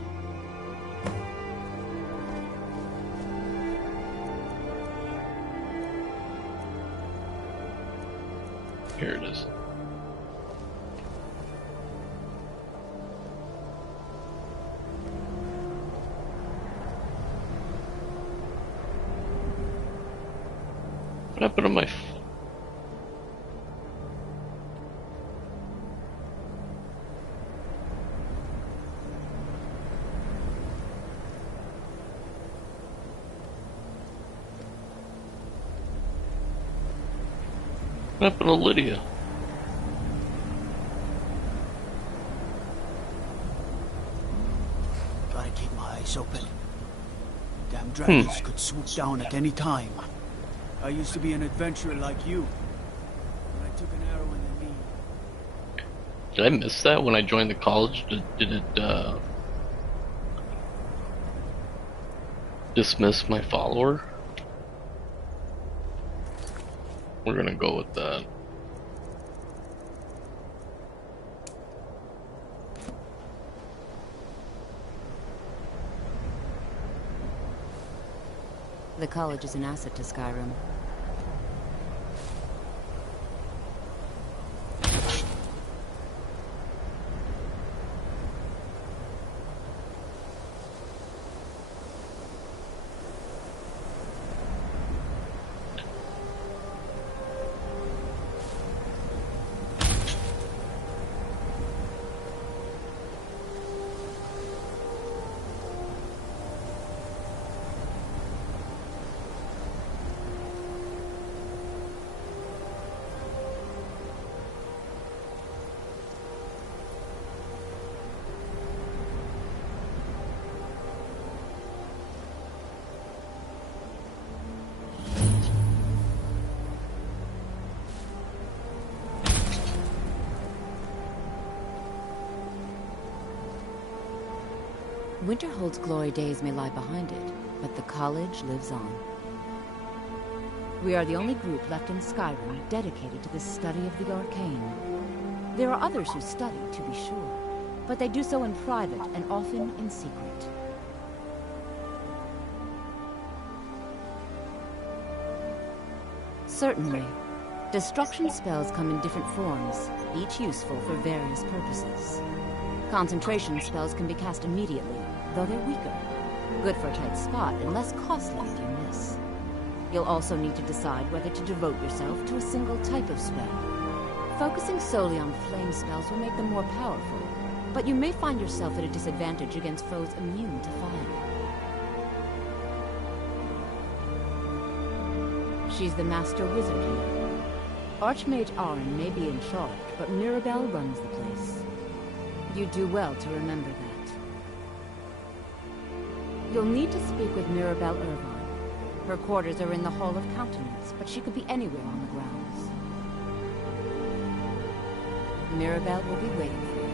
Here it is. What happened to my... What happened to Lydia? Gotta keep my eyes open. Damn dragons could swoop down at any time. I used to be an adventurer like you, but I took an arrow in the knee. Did I miss that when I joined the college? Did it dismiss my follower? We're gonna go with that. The college is an asset to Skyrim. Winterhold's glory days may lie behind it, but the college lives on. We are the only group left in Skyrim dedicated to the study of the arcane. There are others who study, to be sure, but they do so in private and often in secret. Certainly. Destruction spells come in different forms, each useful for various purposes. Concentration spells can be cast immediately, though they're weaker. Good for a tight spot and less costly if you miss. You'll also need to decide whether to devote yourself to a single type of spell. Focusing solely on flame spells will make them more powerful, but you may find yourself at a disadvantage against foes immune to fire. She's the master wizard here. Archmage Arin may be in charge, but Mirabelle runs the place. You do well to remember that. You'll need to speak with Mirabelle Irvine. Her quarters are in the Hall of Countenance, but she could be anywhere on the grounds. Mirabelle will be waiting for you.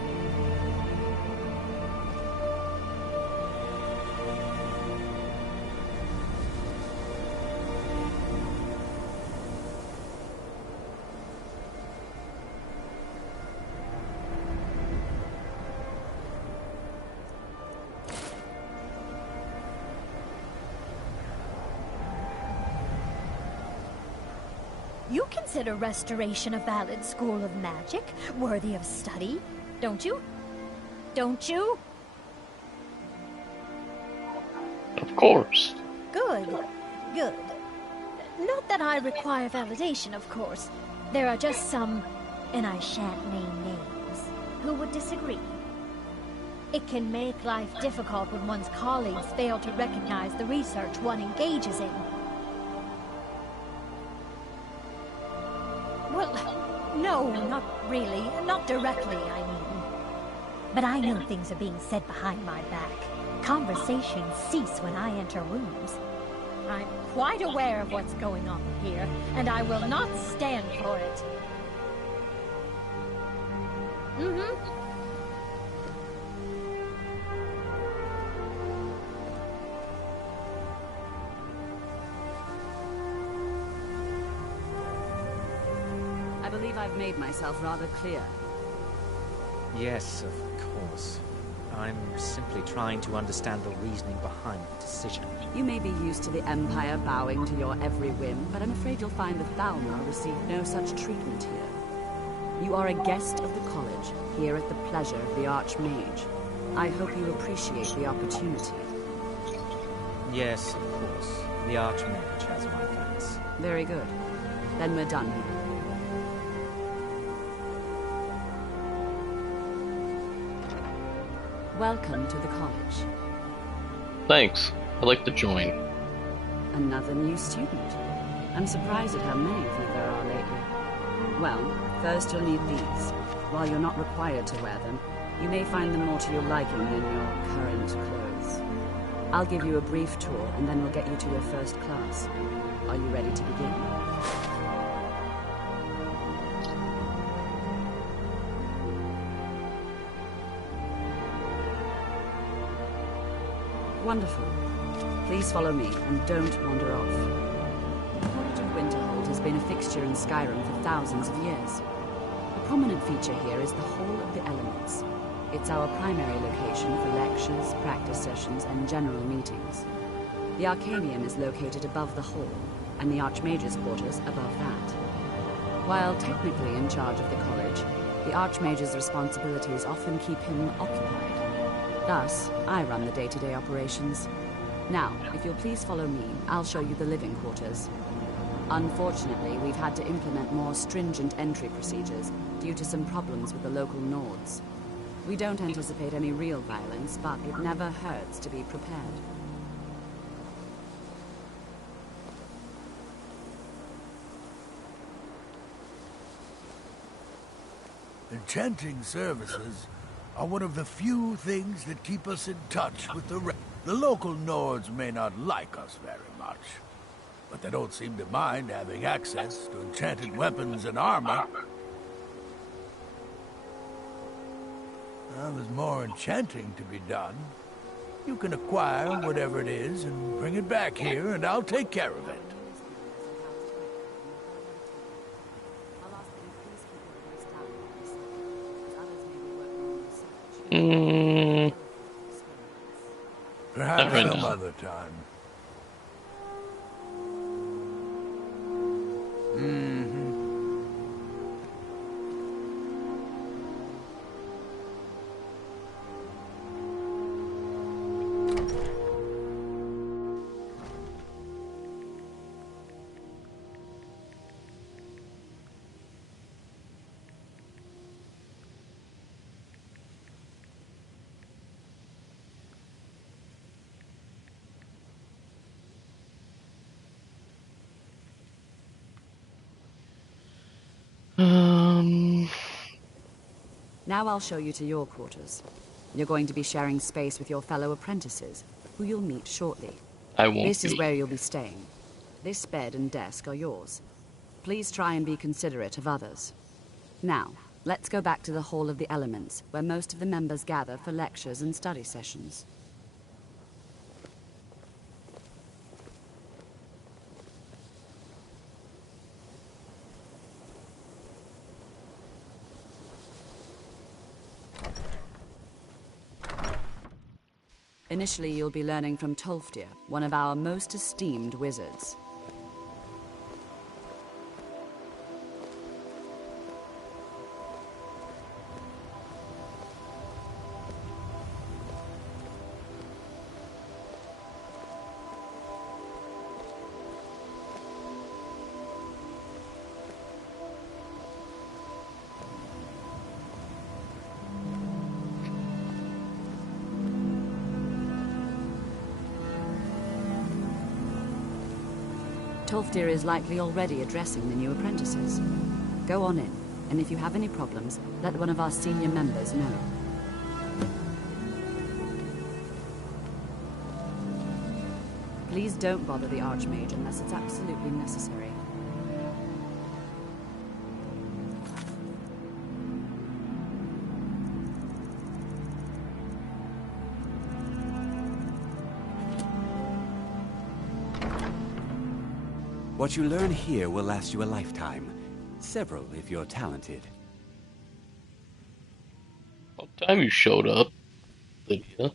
You consider restoration a valid school of magic, worthy of study, don't you? Don't you? Of course. Good. Good. Not that I require validation, of course. There are just some, and I shan't name names, who would disagree. It can make life difficult when one's colleagues fail to recognize the research one engages in. Well, no, not really. Not directly, I mean. But I know things are being said behind my back. Conversations cease when I enter rooms. I'm quite aware of what's going on here, and I will not stand for it. I believe I've made myself rather clear. Yes, of course. I'm simply trying to understand the reasoning behind the decision. You may be used to the Empire bowing to your every whim, but I'm afraid you'll find the Thalmor receive no such treatment here. You are a guest of the college, here at the pleasure of the Archmage. I hope you appreciate the opportunity. Yes, of course. The Archmage has my thanks. Very good. Then we're done here. Welcome to the college. Thanks. I'd like to join. Another new student. I'm surprised at how many of you there are lately. Well, first you'll need these. While you're not required to wear them, you may find them more to your liking than your current clothes. I'll give you a brief tour, and then we'll get you to your first class. Are you ready to begin? Wonderful. Please follow me, and don't wander off. The College of Winterhold has been a fixture in Skyrim for thousands of years. A prominent feature here is the Hall of the Elements. It's our primary location for lectures, practice sessions, and general meetings. The Arcanium is located above the hall, and the Archmage's quarters above that. While technically in charge of the college, the Archmage's responsibilities often keep him occupied. Thus, I run the day-to-day operations. Now, if you'll please follow me, I'll show you the living quarters. Unfortunately, we've had to implement more stringent entry procedures due to some problems with the local Nords. We don't anticipate any real violence, but it never hurts to be prepared. Enchanting services are one of the few things that keep us in touch with the rest. The local Nords may not like us very much, but they don't seem to mind having access to enchanted weapons and armor. Well, there's more enchanting to be done. You can acquire whatever it is and bring it back here, and I'll take care of it. Perhaps right some now. other time. Mm-hmm. Now I'll show you to your quarters. You're going to be sharing space with your fellow apprentices, who you'll meet shortly. I won't. This is where you'll be staying. This bed and desk are yours. Please try and be considerate of others. Now, let's go back to the Hall of the Elements, where most of the members gather for lectures and study sessions. Initially, you'll be learning from Tolfdir, one of our most esteemed wizards. Tolfdir is likely already addressing the new apprentices. Go on in, and if you have any problems, let one of our senior members know. Please don't bother the Archmage unless it's absolutely necessary. What you learn here will last you a lifetime. Several, if you're talented. What time you showed up, Lydia?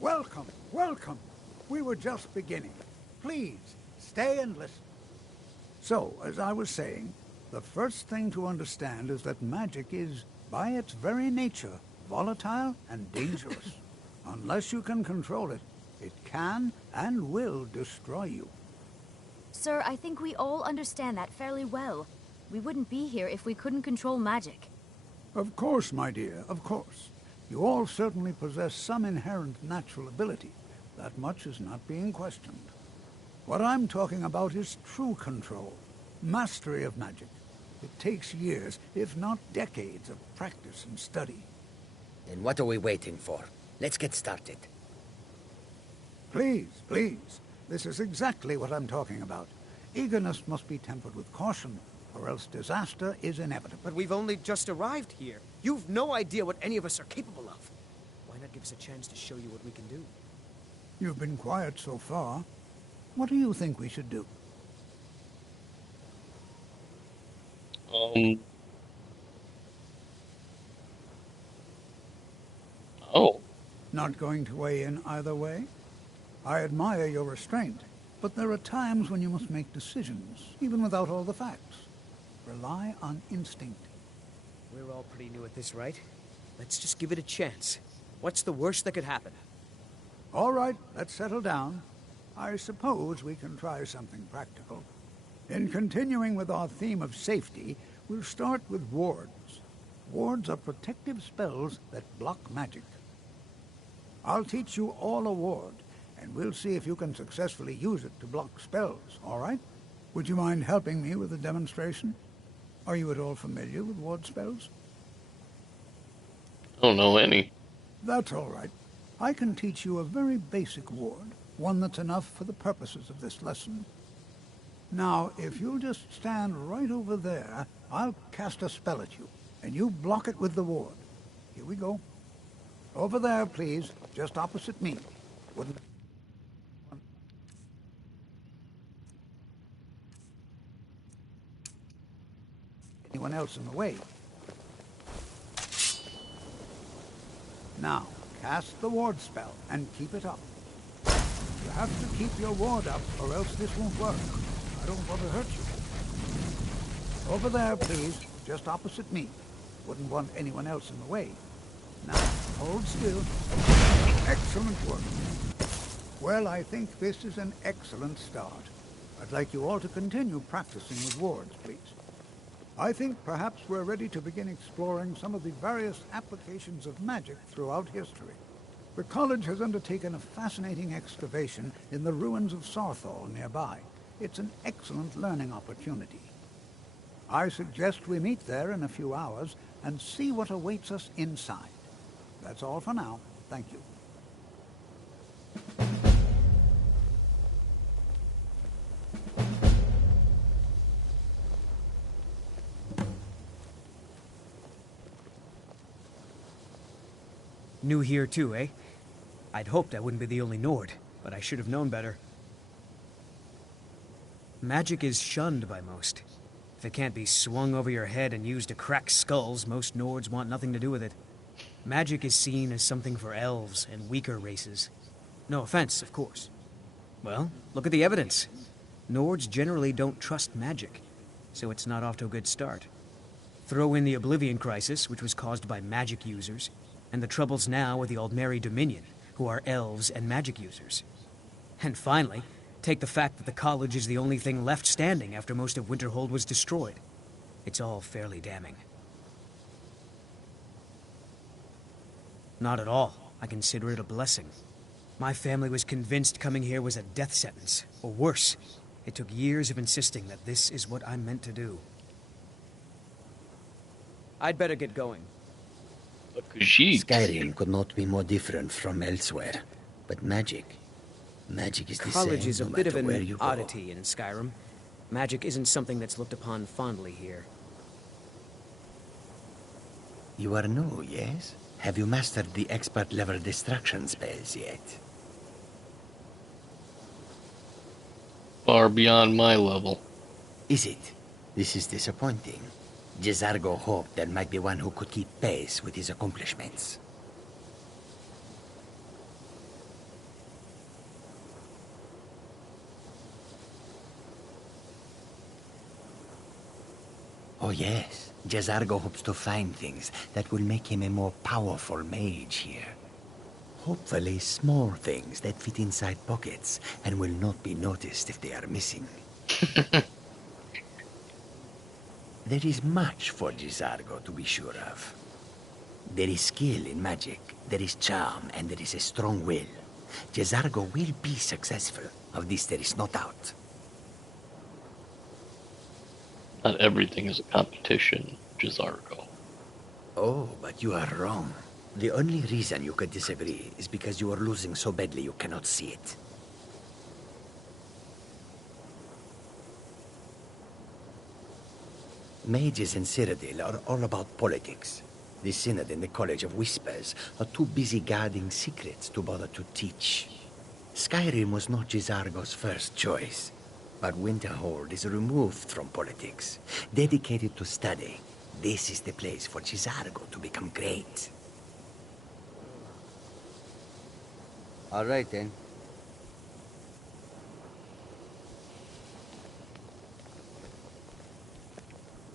Welcome, welcome. We were just beginning. Please, stay and listen. So, as I was saying, the first thing to understand is that magic is, by its very nature, volatile and dangerous. Unless you can control it, it can and will destroy you. Sir, I think we all understand that fairly well. We wouldn't be here if we couldn't control magic. Of course, my dear, of course. You all certainly possess some inherent natural ability. That much is not being questioned. What I'm talking about is true control, mastery of magic. It takes years, if not decades, of practice and study. Then what are we waiting for? Let's get started. Please, please. This is exactly what I'm talking about. Eagerness must be tempered with caution, or else disaster is inevitable. But we've only just arrived here. You've no idea what any of us are capable of. Why not give us a chance to show you what we can do? You've been quiet so far. What do you think we should do? Oh. Not going to weigh in either way? I admire your restraint, but there are times when you must make decisions, even without all the facts. Rely on instinct. We're all pretty new at this, right? Let's just give it a chance. What's the worst that could happen? All right, let's settle down. I suppose we can try something practical. In continuing with our theme of safety, we'll start with wards. Wards are protective spells that block magic. I'll teach you all a ward, and we'll see if you can successfully use it to block spells, all right? Would you mind helping me with the demonstration? Are you at all familiar with ward spells? I don't know any. That's all right. I can teach you a very basic ward, one that's enough for the purposes of this lesson. Now, if you'll just stand right over there, I'll cast a spell at you, and you block it with the ward. Here we go. Over there, please, just opposite me. Wouldn't anyone else in the way. Now, cast the ward spell and keep it up. You have to keep your ward up, or else this won't work. I don't want to hurt you. Over there, please, just opposite me. Wouldn't want anyone else in the way. Now, hold still. Excellent work. Well, I think this is an excellent start. I'd like you all to continue practicing with wards, please. I think perhaps we're ready to begin exploring some of the various applications of magic throughout history. The college has undertaken a fascinating excavation in the ruins of Sarthal nearby. It's an excellent learning opportunity. I suggest we meet there in a few hours and see what awaits us inside. That's all for now. Thank you. New here too, eh? I'd hoped I wouldn't be the only Nord, but I should have known better. Magic is shunned by most. If it can't be swung over your head and used to crack skulls, most Nords want nothing to do with it. Magic is seen as something for elves and weaker races. No offense, of course. Well, look at the evidence. Nords generally don't trust magic, so it's not off to a good start. Throw in the Oblivion Crisis, which was caused by magic users, and the troubles now with the Aldmeri Dominion, who are elves and magic users. And finally, take the fact that the college is the only thing left standing after most of Winterhold was destroyed. It's all fairly damning. Not at all. I consider it a blessing. My family was convinced coming here was a death sentence, or worse. It took years of insisting that this is what I'm meant to do. I'd better get going. Skyrim could not be more different from elsewhere. But magic is the same College is a no bit of matter where an you go. oddity in Skyrim. Magic isn't something that's looked upon fondly here. You are new, yes? Have you mastered the expert-level destruction spells yet? Far beyond my level. Is it? This is disappointing. Jezargo hoped there might be one who could keep pace with his accomplishments. Oh yes, Jezargo hopes to find things that will make him a more powerful mage here. Hopefully small things that fit inside pockets and will not be noticed if they are missing. There is much for Jezargo to be sure of. There is skill in magic, there is charm, and there is a strong will. Jezargo will be successful. Of this there is no doubt. Not everything is a competition, Jezargo. Oh, but you are wrong. The only reason you could disagree is because you are losing so badly you cannot see it. Mages in Cyrodiil are all about politics. The Synod and the College of Whispers are too busy guarding secrets to bother to teach. Skyrim was not J'zargo's first choice, but Winterhold is removed from politics, dedicated to study. This is the place for J'zargo to become great. All right, then.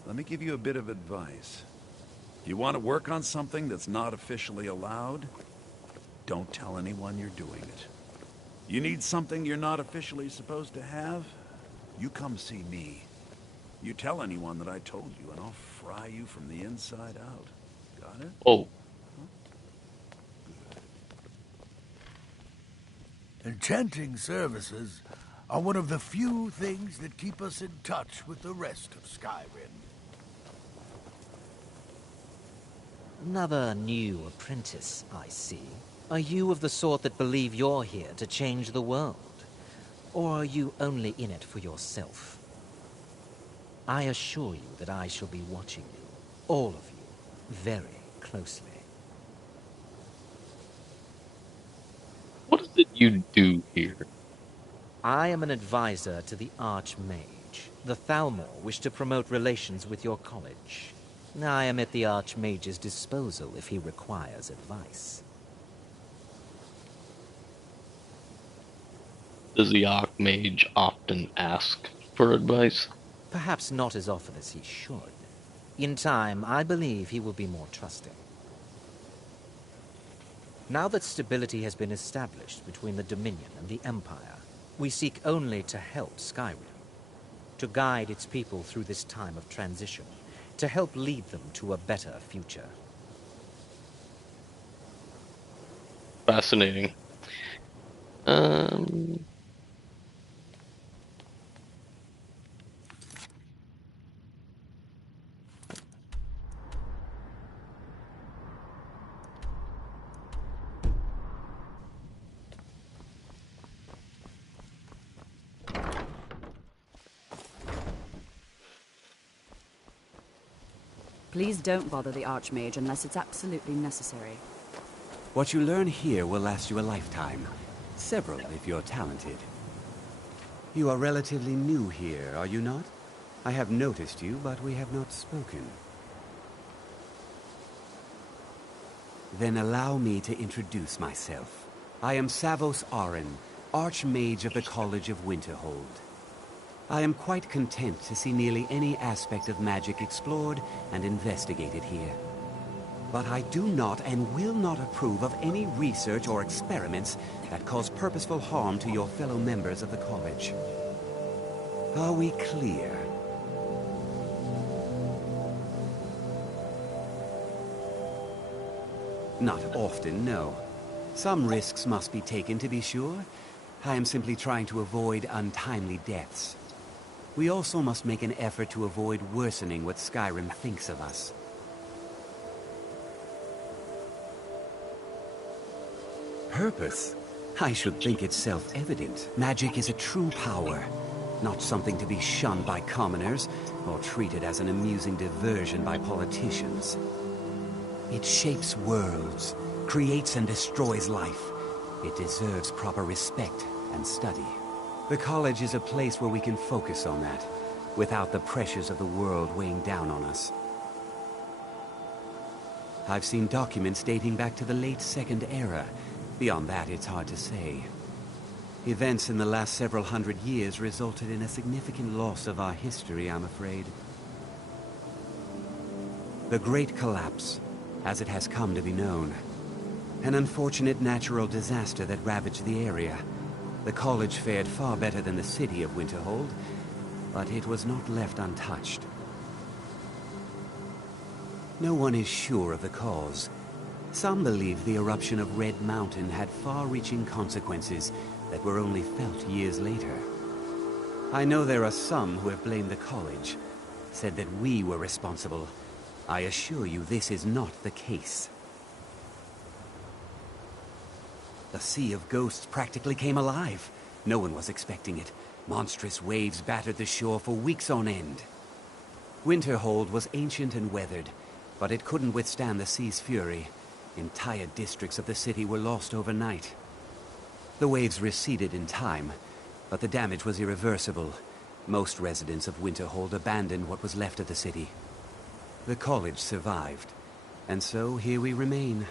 Let me give you a bit of advice. You want to work on something that's not officially allowed? Don't tell anyone you're doing it. You need something you're not officially supposed to have? You come see me. You tell anyone that I told you, and I'll fry you from the inside out. Got it? Oh. Enchanting services are one of the few things that keep us in touch with the rest of Skyrim. Another new apprentice, I see. Are you of the sort that believe you're here to change the world? Or are you only in it for yourself? I assure you that I shall be watching you, all of you, very closely. What is it you do here? I am an advisor to the Archmage. The Thalmor wish to promote relations with your college. I am at the Archmage's disposal if he requires advice. Does the Archmage often ask for advice? Perhaps not as often as he should. In time, I believe he will be more trusting. Now that stability has been established between the Dominion and the Empire, we seek only to help Skyrim, to guide its people through this time of transition, to help lead them to a better future. Fascinating. Please don't bother the Archmage unless it's absolutely necessary. What you learn here will last you a lifetime. Several, if you're talented. You are relatively new here, are you not? I have noticed you, but we have not spoken. Then allow me to introduce myself. I am Savos Arin, Archmage of the College of Winterhold. I am quite content to see nearly any aspect of magic explored and investigated here. But I do not and will not approve of any research or experiments that cause purposeful harm to your fellow members of the college. Are we clear? Not often, no. Some risks must be taken, to be sure. I am simply trying to avoid untimely deaths. We also must make an effort to avoid worsening what Skyrim thinks of us. Purpose? I should think it's self-evident. Magic is a true power, not something to be shunned by commoners or treated as an amusing diversion by politicians. It shapes worlds, creates and destroys life. It deserves proper respect and study. The college is a place where we can focus on that, without the pressures of the world weighing down on us. I've seen documents dating back to the late Second Era. Beyond that, it's hard to say. Events in the last several hundred years resulted in a significant loss of our history, I'm afraid. The Great Collapse, as it has come to be known. An unfortunate natural disaster that ravaged the area. The college fared far better than the city of Winterhold, but it was not left untouched. No one is sure of the cause. Some believe the eruption of Red Mountain had far-reaching consequences that were only felt years later. I know there are some who have blamed the college, said that we were responsible. I assure you this is not the case. The Sea of Ghosts practically came alive. No one was expecting it. Monstrous waves battered the shore for weeks on end. Winterhold was ancient and weathered, but it couldn't withstand the sea's fury. Entire districts of the city were lost overnight. The waves receded in time, but the damage was irreversible. Most residents of Winterhold abandoned what was left of the city. The college survived, and so here we remain.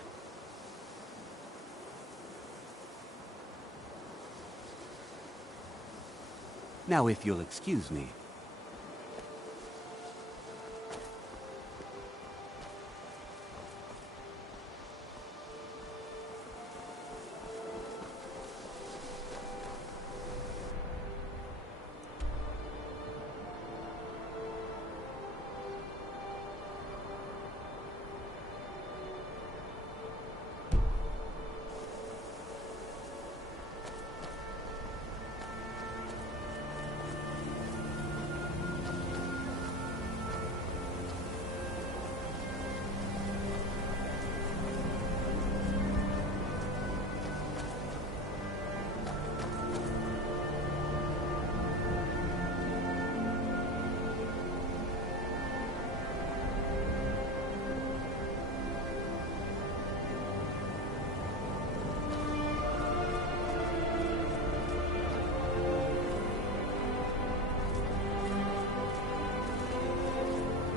Now, if you'll excuse me.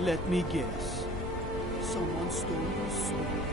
Let me guess. Someone stole your sword.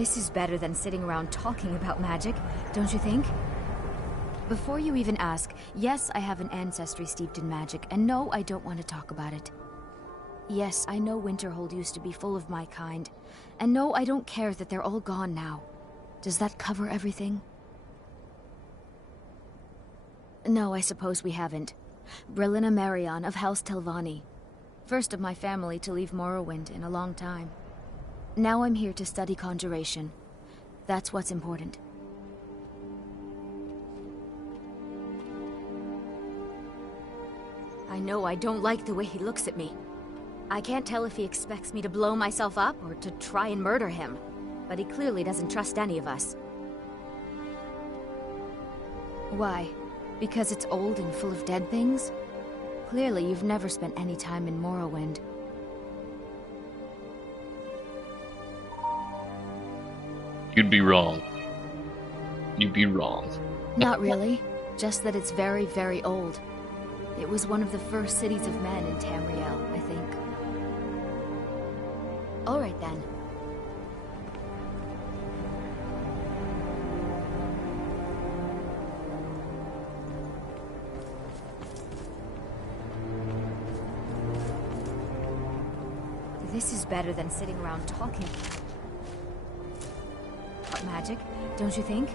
This is better than sitting around talking about magic, don't you think? Before you even ask, yes, I have an ancestry steeped in magic, and no, I don't want to talk about it. Yes, I know Winterhold used to be full of my kind, and no, I don't care that they're all gone now. Does that cover everything? No, I suppose we haven't. Brillina Marion of House Telvanni. First of my family to leave Morrowind in a long time. Now I'm here to study conjuration. That's what's important. I know I don't like the way he looks at me. I can't tell if he expects me to blow myself up or to try and murder him, but he clearly doesn't trust any of us. Why? Because it's old and full of dead things? Clearly you've never spent any time in Morrowind. You'd be wrong. You'd be wrong. Not really. Just that it's very, very old. It was one of the first cities of men in Tamriel, I think. All right, then. This is better than sitting around talking about magic, don't you think?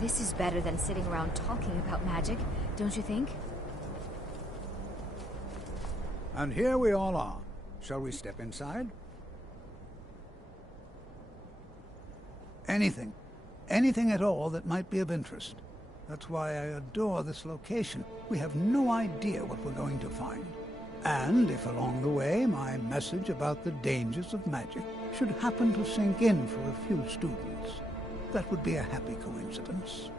This is better than sitting around talking about magic, don't you think? And here we all are. Shall we step inside? Anything. Anything at all that might be of interest. That's why I adore this location. We have no idea what we're going to find. And if along the way my message about the dangers of magic should happen to sink in for a few students, that would be a happy coincidence.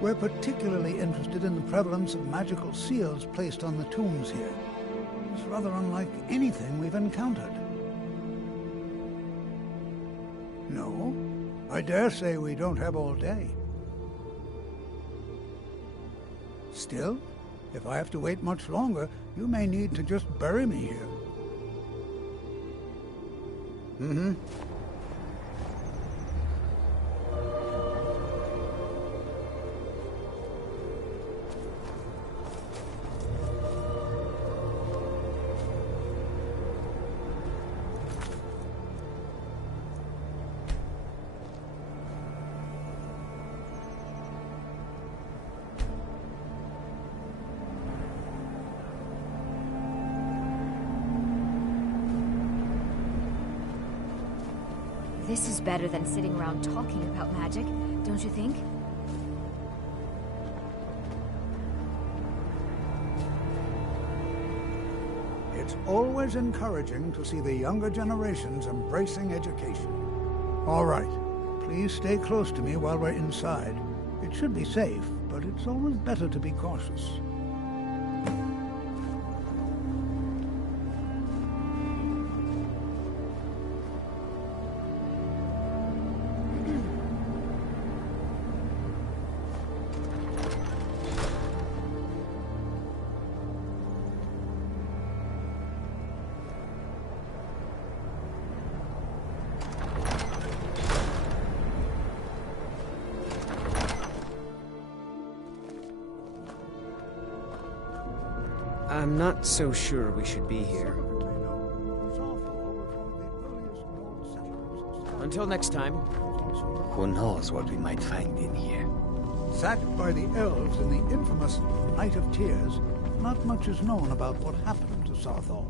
We're particularly interested in the prevalence of magical seals placed on the tombs here. It's rather unlike anything we've encountered. No, I dare say we don't have all day. Still, if I have to wait much longer, you may need to just bury me here. Mm-hmm. This is better than sitting around talking about magic, don't you think? It's always encouraging to see the younger generations embracing education. All right, please stay close to me while we're inside. It should be safe, but it's always better to be cautious. I'm not so sure we should be here. Until next time. Who knows what we might find in here? Sacked by the elves in the infamous Night of Tears, not much is known about what happened to Sarthal.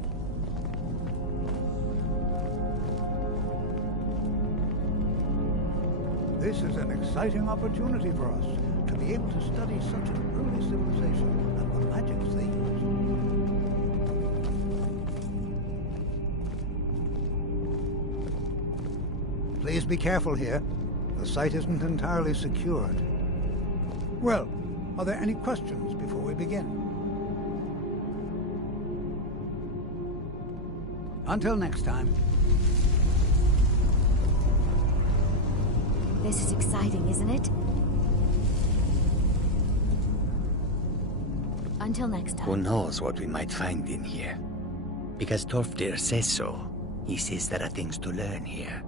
This is an exciting opportunity for us to be able to study such an early civilization and the magics they use. Please be careful here. The site isn't entirely secured. Well, are there any questions before we begin? Until next time. This is exciting, isn't it? Until next time. Who knows what we might find in here? Because Torfdir says so. He says there are things to learn here.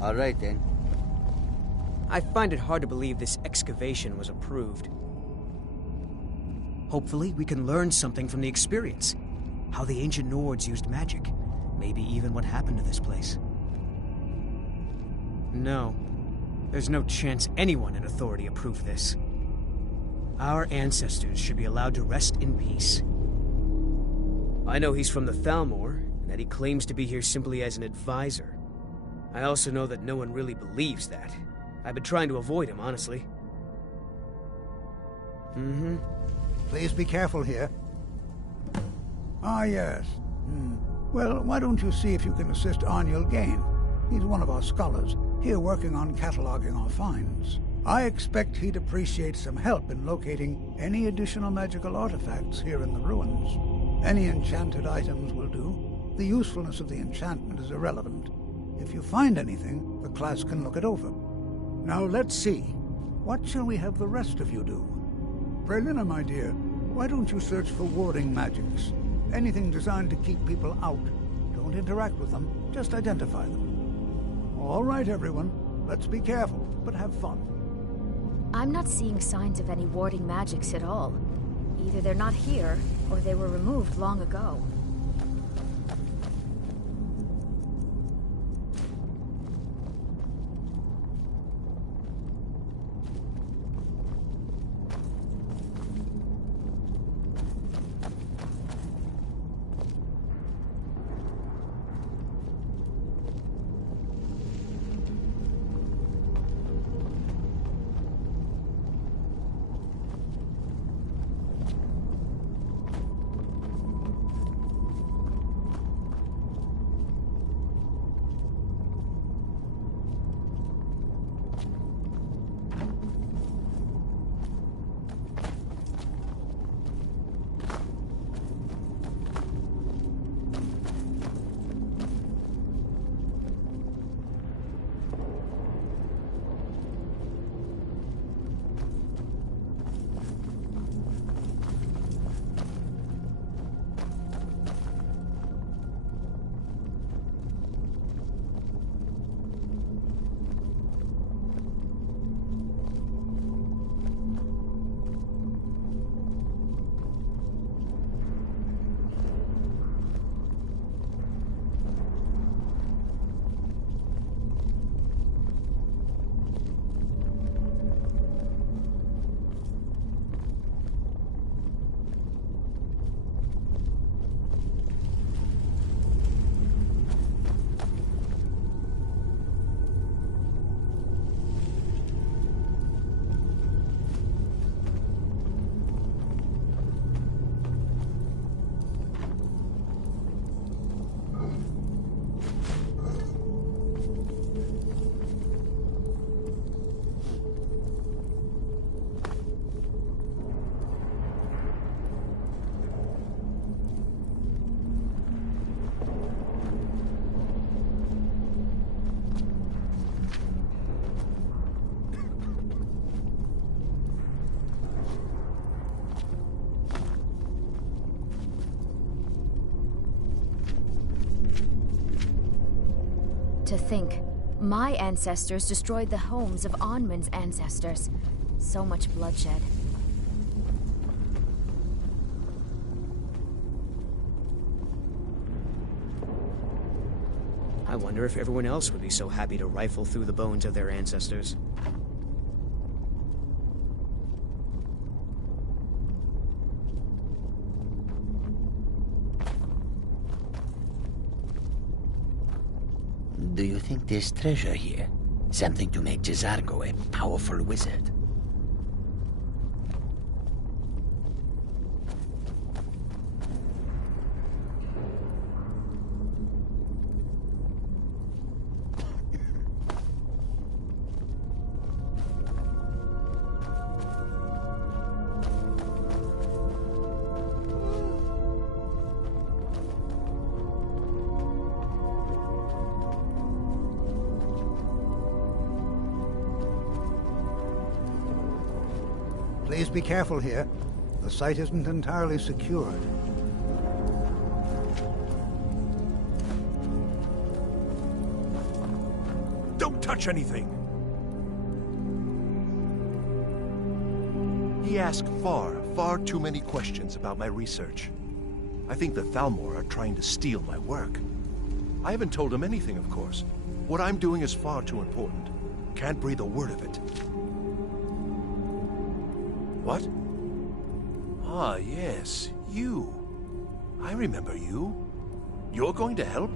All right, then. I find it hard to believe this excavation was approved. Hopefully, we can learn something from the experience. How the ancient Nords used magic. Maybe even what happened to this place. No. There's no chance anyone in authority approved this. Our ancestors should be allowed to rest in peace. I know he's from the Thalmor, and that he claims to be here simply as an advisor. I also know that no one really believes that. I've been trying to avoid him, honestly. Please be careful here. Ah, yes. Well, why don't you see if you can assist Arniel Gain? He's one of our scholars, here working on cataloging our finds. I expect he'd appreciate some help in locating any additional magical artifacts here in the ruins. Any enchanted items will do. The usefulness of the enchantment is irrelevant. If you find anything, the class can look it over. Now let's see. What shall we have the rest of you do? Prelina, my dear, why don't you search for warding magics? Anything designed to keep people out. Don't interact with them, just identify them. All right, everyone. Let's be careful, but have fun. I'm not seeing signs of any warding magics at all. Either they're not here, or they were removed long ago. To think, my ancestors destroyed the homes of Onmund's ancestors. So much bloodshed. I wonder if everyone else would be so happy to rifle through the bones of their ancestors. Do you think there's treasure here? Something to make Jizargo a powerful wizard? Please be careful here. The site isn't entirely secured. Don't touch anything! He asked far too many questions about my research. I think the Thalmor are trying to steal my work. I haven't told him anything, of course. What I'm doing is far too important. Can't breathe a word of it. What? Ah, yes, you. I remember you. You're going to help?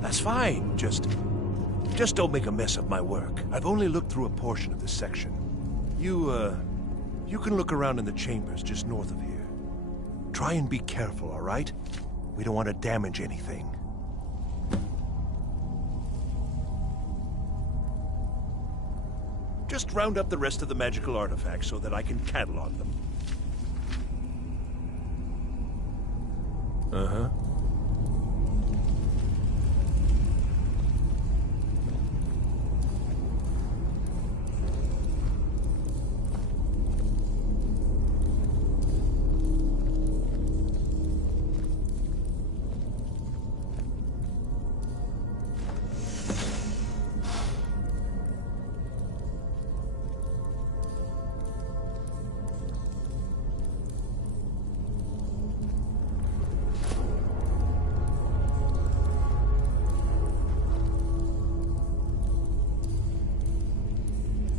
That's fine, just don't make a mess of my work. I've only looked through a portion of this section. You can look around in the chambers just north of here. Try and be careful, all right? We don't want to damage anything. Just round up the rest of the magical artifacts so that I can catalog them. Uh-huh.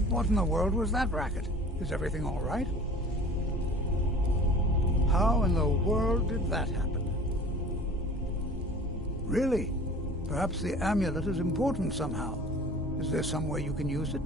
What in the world was that racket? Is everything all right? How in the world did that happen? Really? Perhaps the amulet is important somehow. Is there some way you can use it?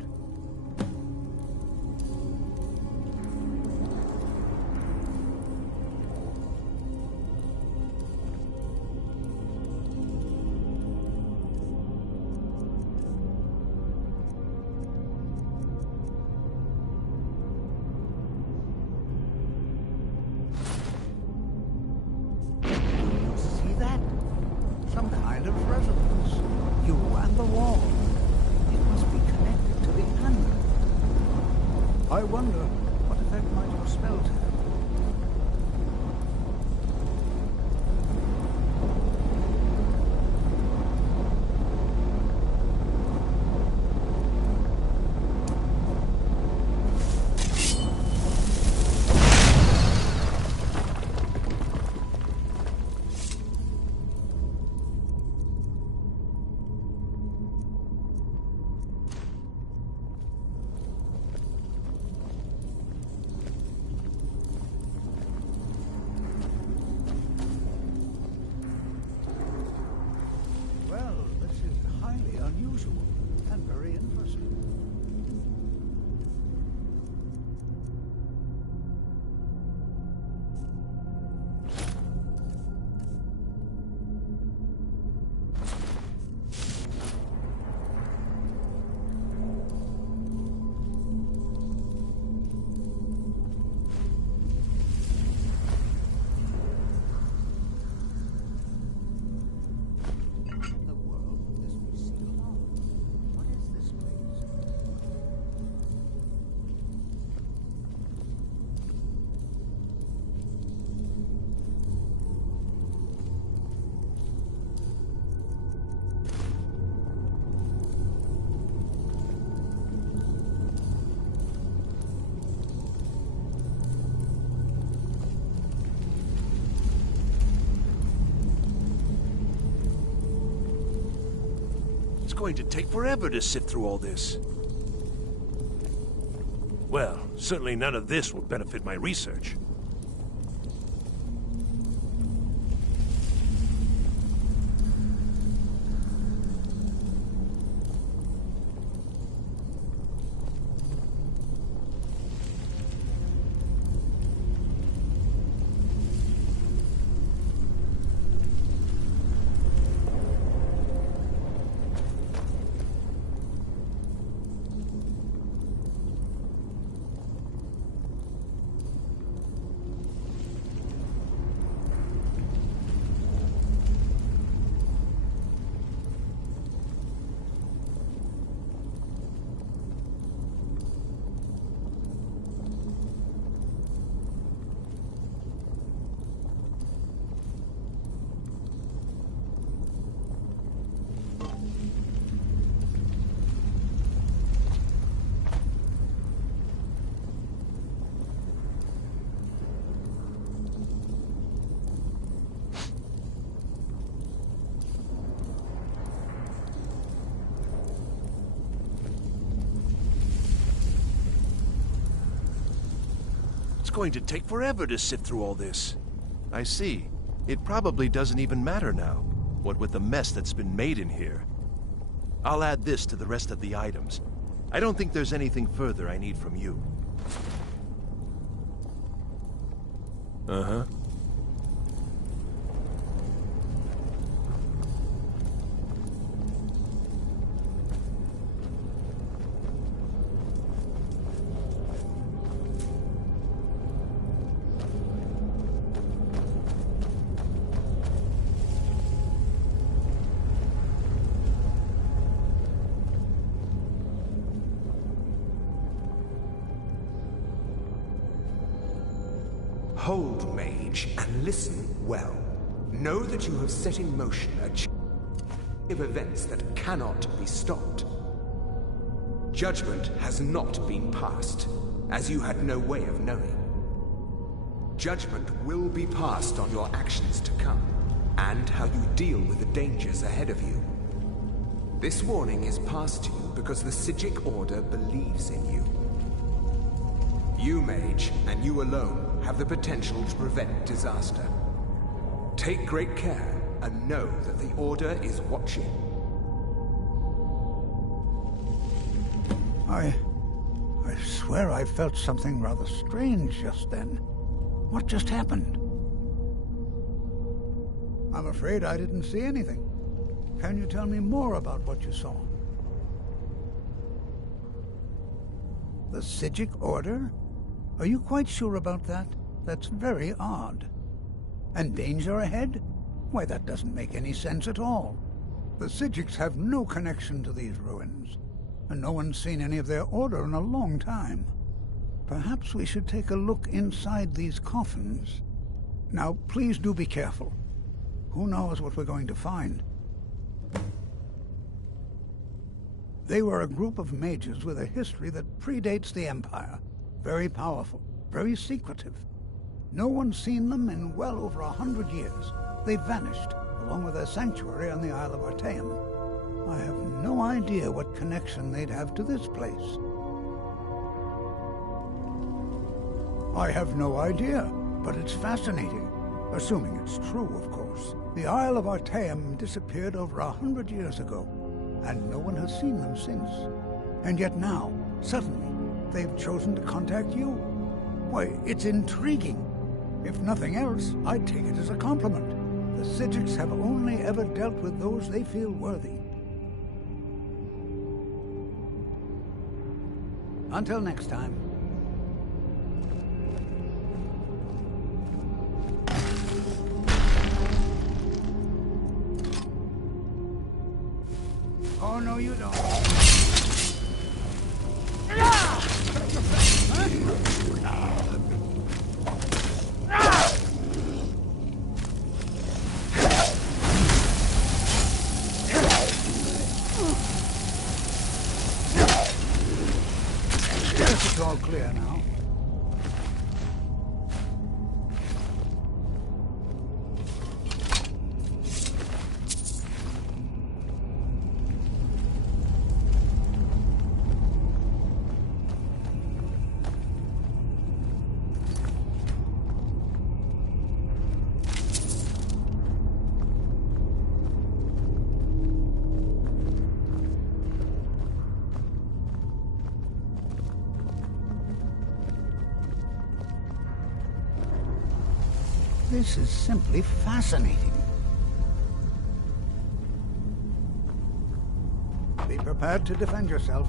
I wonder what effect might your spells have. going to take forever to sift through all this. Well, certainly none of this will benefit my research. It's going to take forever to sift through all this. I see. It probably doesn't even matter now, what with the mess that's been made in here. I'll add this to the rest of the items. I don't think there's anything further I need from you. Uh-huh. Hold, mage, and listen well. Know that you have set in motion a chain of events that cannot be stopped. Judgment has not been passed, as you had no way of knowing. Judgment will be passed on your actions to come, and how you deal with the dangers ahead of you. This warning is passed to you because the Psijic Order believes in you. You, mage, and you alone, have the potential to prevent disaster. Take great care, and know that the Order is watching. I swear I felt something rather strange just then. What just happened? I'm afraid I didn't see anything. Can you tell me more about what you saw? The Psijic Order? Are you quite sure about that? That's very odd. And danger ahead? Why, that doesn't make any sense at all. The Psijics have no connection to these ruins, and no one's seen any of their order in a long time. Perhaps we should take a look inside these coffins. Now, please do be careful. Who knows what we're going to find? They were a group of mages with a history that predates the Empire. Very powerful, very secretive. No one's seen them in well over 100 years. They vanished, along with their sanctuary on the Isle of Artaeum. I have no idea what connection they'd have to this place. I have no idea, but it's fascinating. Assuming it's true, of course. The Isle of Artaeum disappeared over 100 years ago, and no one has seen them since. And yet now, suddenly, they've chosen to contact you. Why, it's intriguing. If nothing else, I'd take it as a compliment. The Psijics have only ever dealt with those they feel worthy. Until next time. Oh, no, you don't. It's all clear now. This is simply fascinating. Be prepared to defend yourself.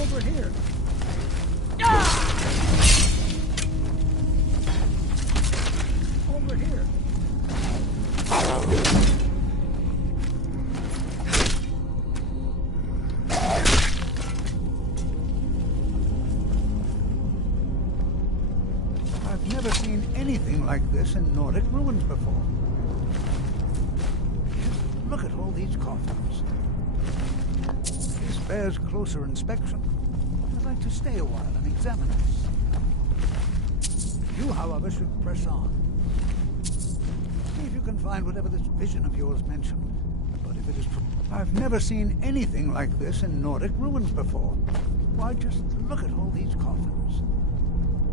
Over here. Over here. I've never seen anything like this in Nordic ruins before. Just look at all these coffins. This bears closer inspection. I'd like to stay a while and examine this. You, however, should press on. See if you can find whatever this vision of yours mentioned. But if it is true, I've never seen anything like this in Nordic ruins before. Why, just look at all these coffins.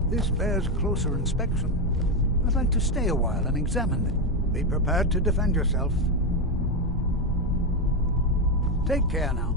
This bears closer inspection. I'd like to stay a while and examine it. Be prepared to defend yourself. Take care now.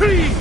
tree!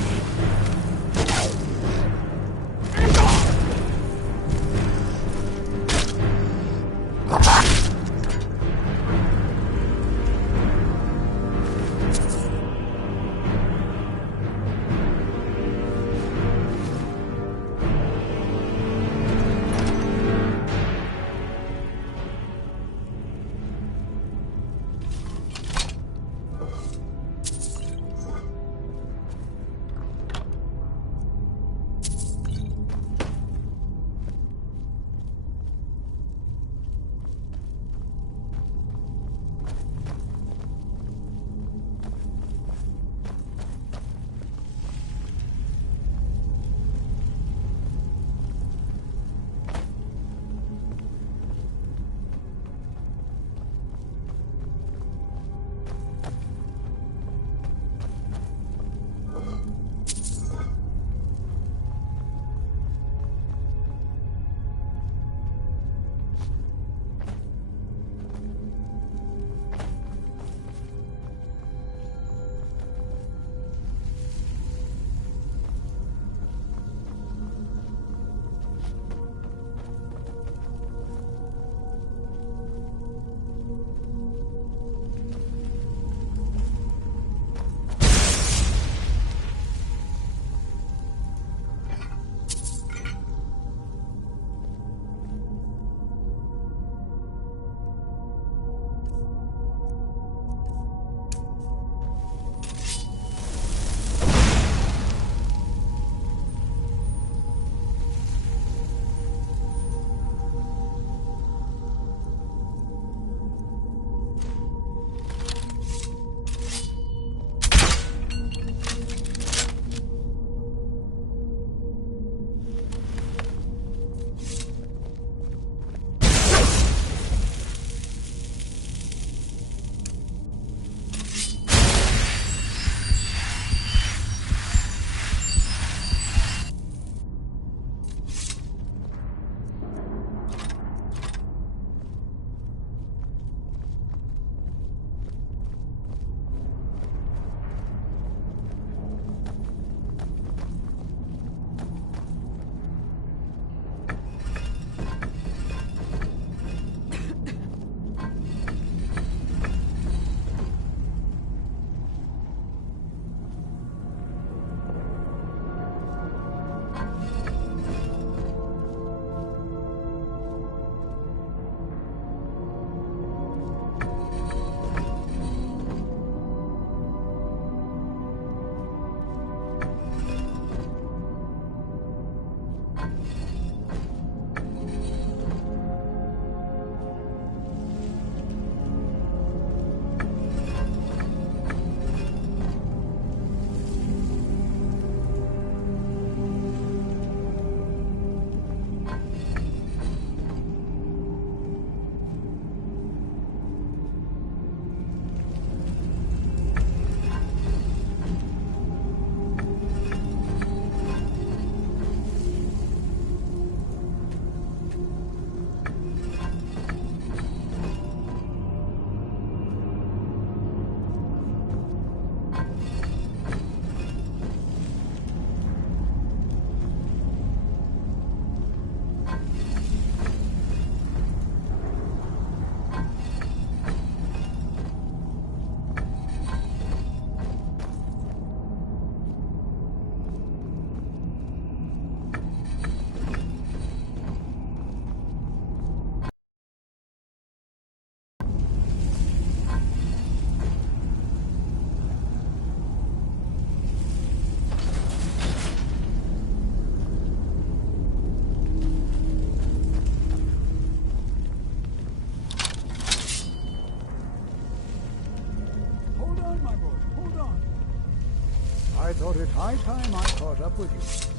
I thought it high time I caught up with you.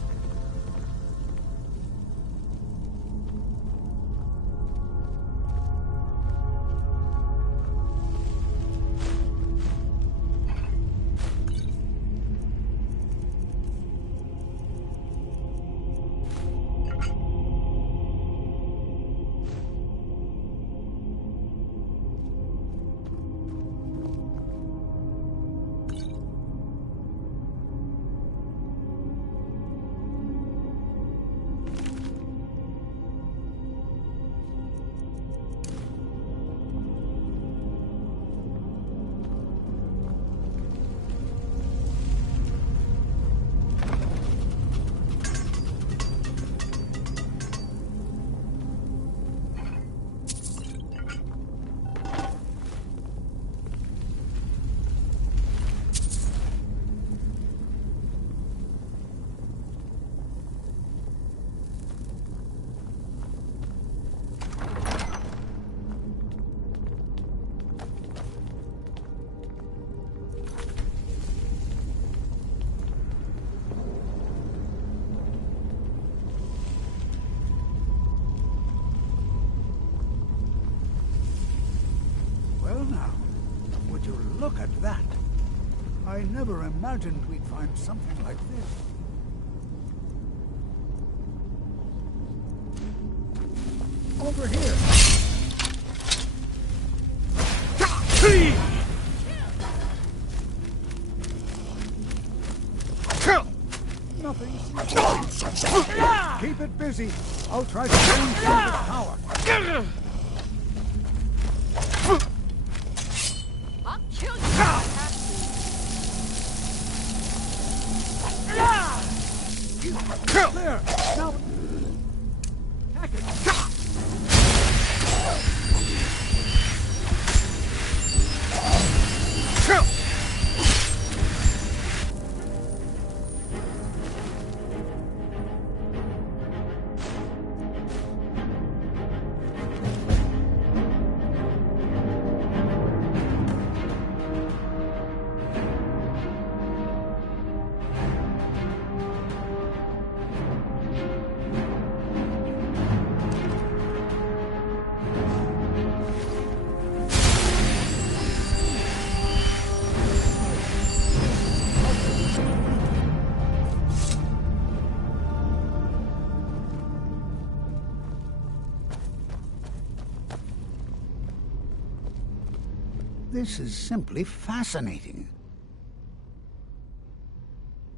Would you look at that? I never imagined we'd find something like this. Over here! Nothing. Keep it busy. I'll try to gain some of its power. I'll kill you. There! Now... Attack it! This is simply fascinating.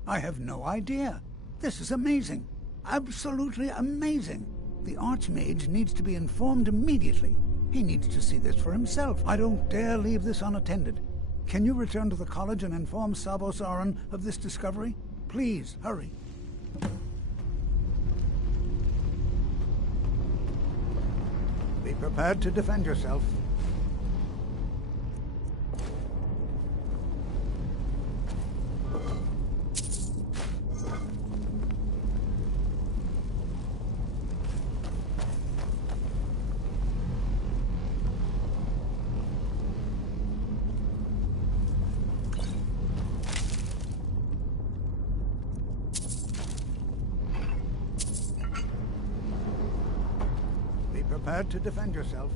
I have no idea. This is amazing. Absolutely amazing. The Archmage needs to be informed immediately. He needs to see this for himself. I don't dare leave this unattended. Can you return to the college and inform Savos Aran of this discovery? Please, hurry. Be prepared to defend yourself. Prepared to defend yourself.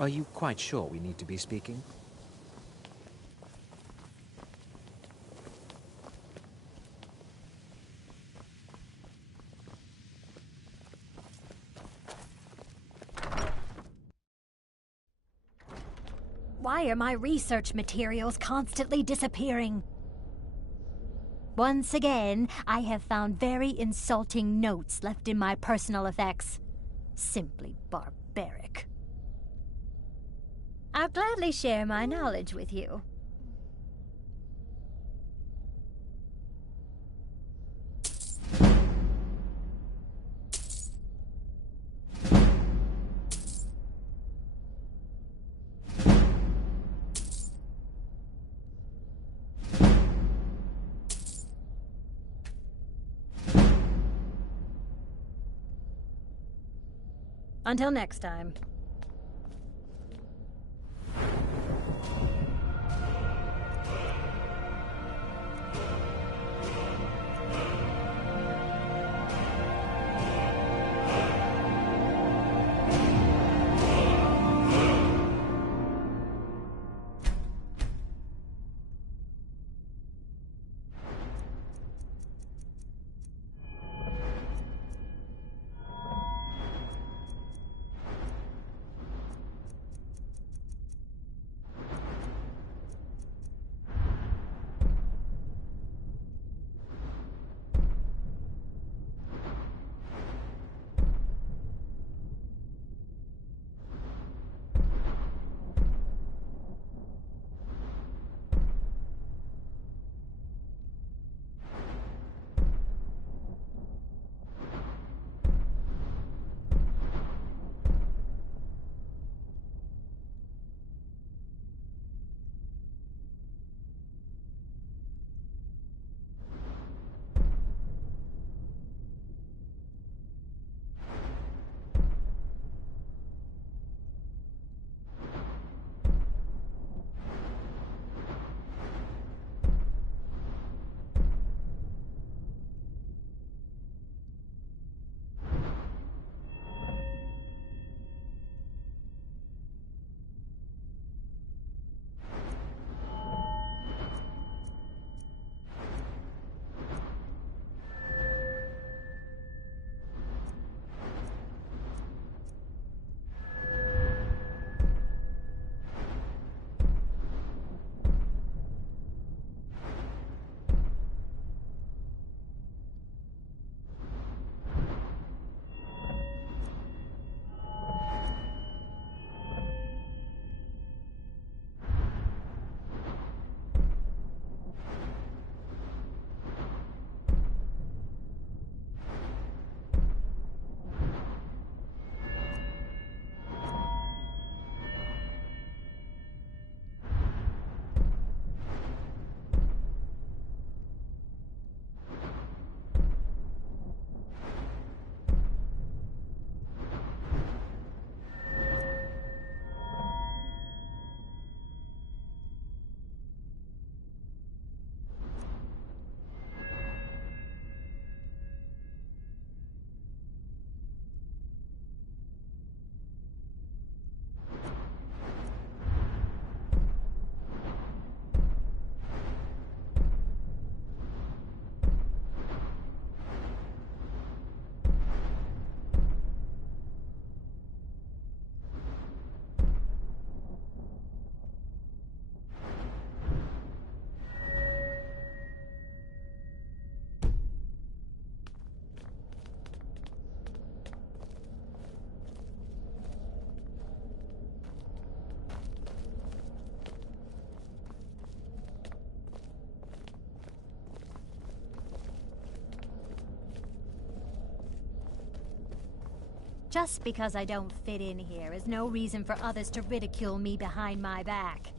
Are you quite sure we need to be speaking? Why are my research materials constantly disappearing? Once again, I have found very insulting notes left in my personal effects. Simply barbaric. I'll gladly share my knowledge with you. Until next time. Just because I don't fit in here is no reason for others to ridicule me behind my back.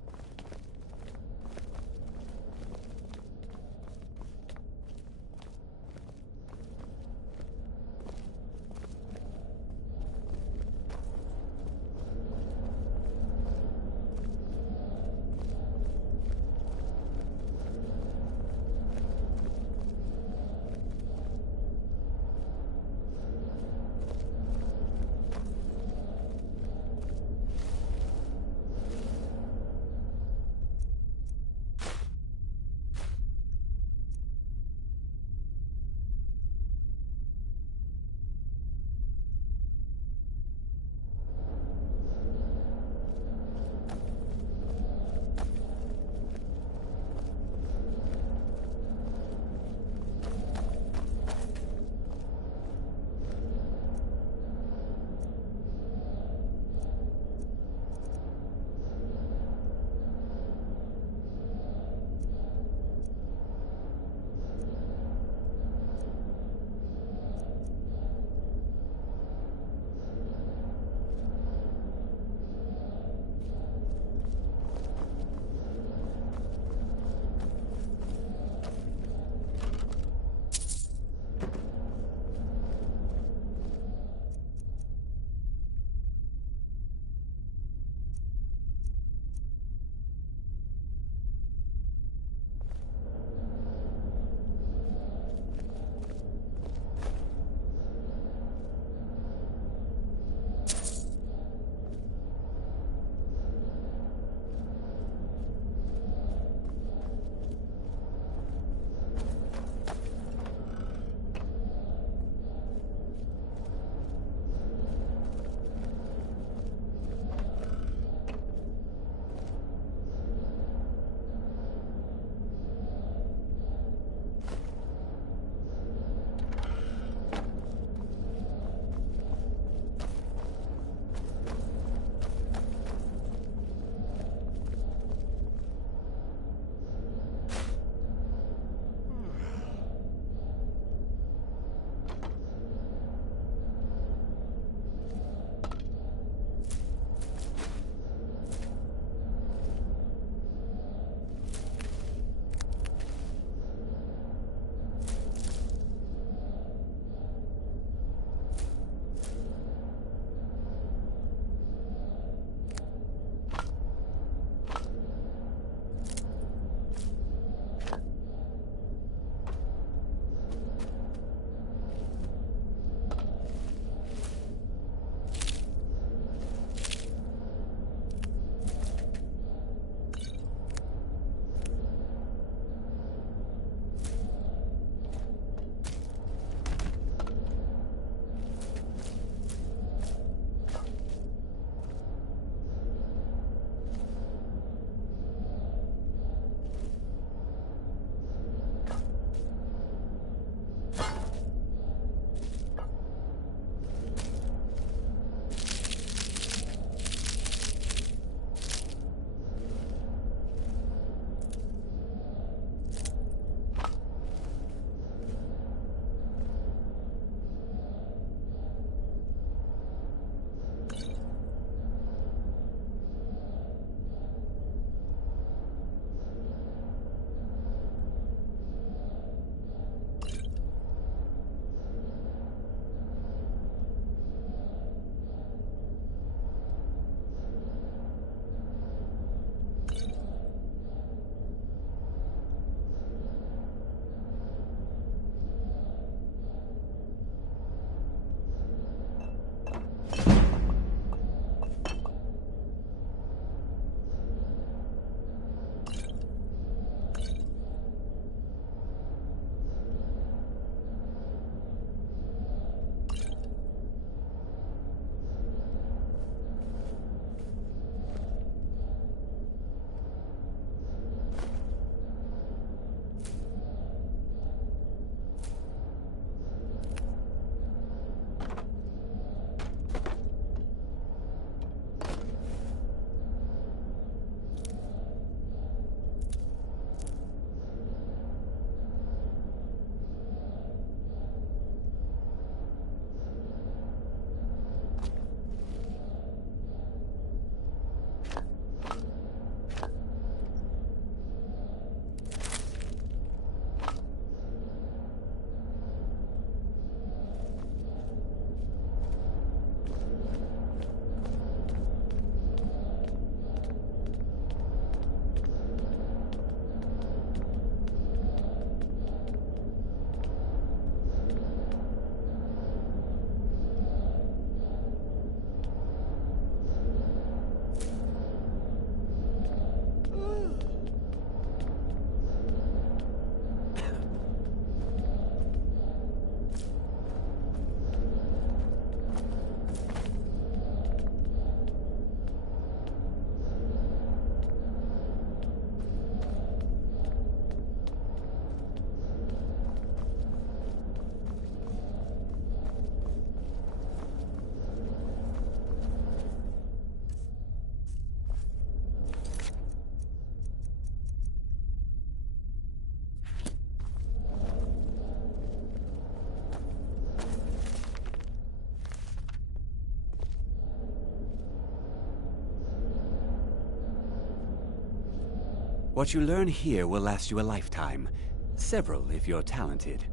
What you learn here will last you a lifetime. Several, if you're talented.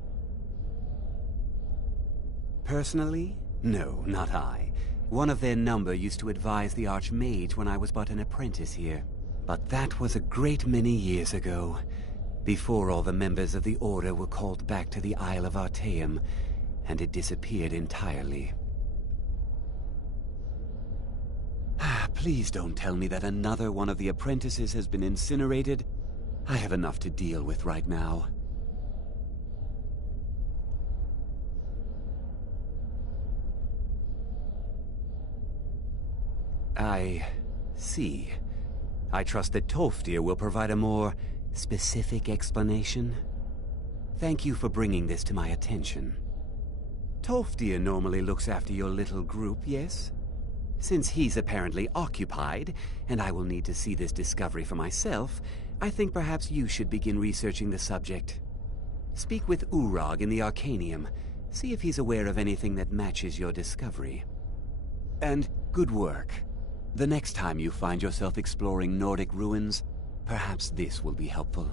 Personally? No, not I. One of their number used to advise the Archmage when I was but an apprentice here. But that was a great many years ago, before all the members of the Order were called back to the Isle of Artaeum, and it disappeared entirely. Please don't tell me that another one of the apprentices has been incinerated. I have enough to deal with right now. I see. I trust that Tolfdir will provide a more specific explanation. Thank you for bringing this to my attention. Tolfdir normally looks after your little group, yes? Since he's apparently occupied, and I will need to see this discovery for myself, I think perhaps you should begin researching the subject. Speak with Urag in the Arcanium. See if he's aware of anything that matches your discovery. And good work. The next time you find yourself exploring Nordic ruins, perhaps this will be helpful.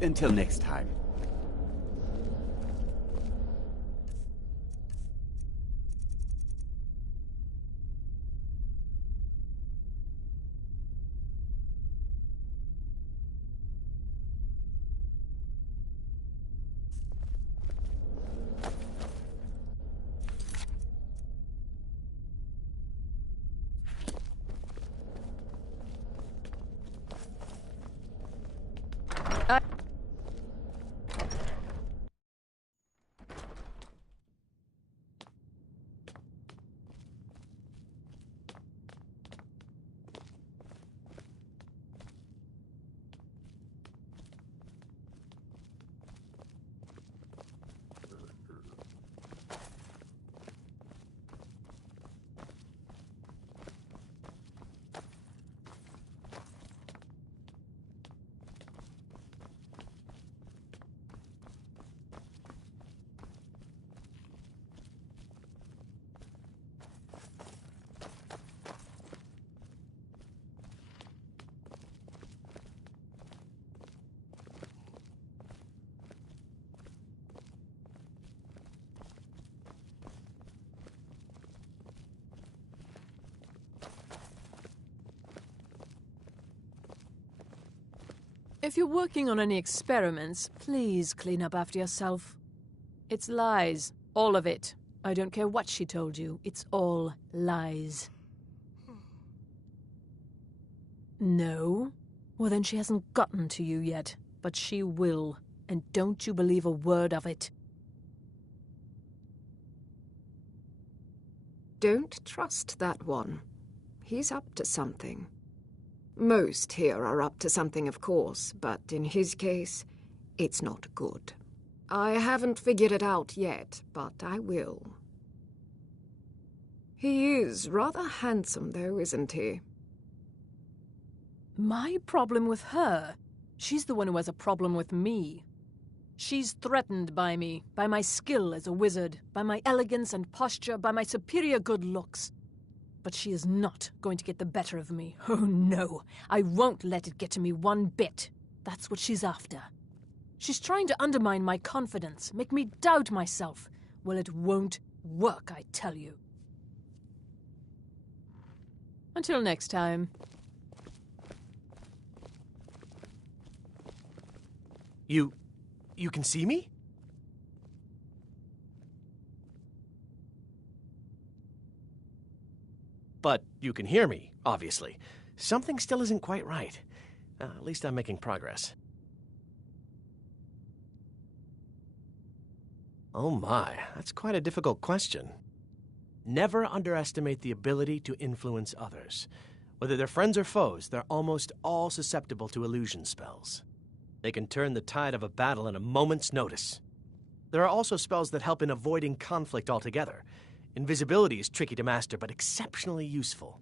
Until next time. If you're working on any experiments, please clean up after yourself. It's lies. All of it. I don't care what she told you. It's all lies. No? Well, then she hasn't gotten to you yet. But she will. And don't you believe a word of it. Don't trust that one. He's up to something. Most here are up to something, of course, but in his case, it's not good. I haven't figured it out yet, but I will. He is rather handsome, though, isn't he? My problem with her? She's the one who has a problem with me. She's threatened by me, by my skill as a wizard, by my elegance and posture, by my superior good looks. But she is not going to get the better of me. Oh no, I won't let it get to me one bit. That's what she's after. She's trying to undermine my confidence, make me doubt myself. Well, it won't work, I tell you. Until next time. You can see me? But you can hear me, obviously. Something still isn't quite right. At least I'm making progress. Oh my, that's quite a difficult question. Never underestimate the ability to influence others. Whether they're friends or foes, they're almost all susceptible to illusion spells. They can turn the tide of a battle in a moment's notice. There are also spells that help in avoiding conflict altogether. Invisibility is tricky to master, but exceptionally useful.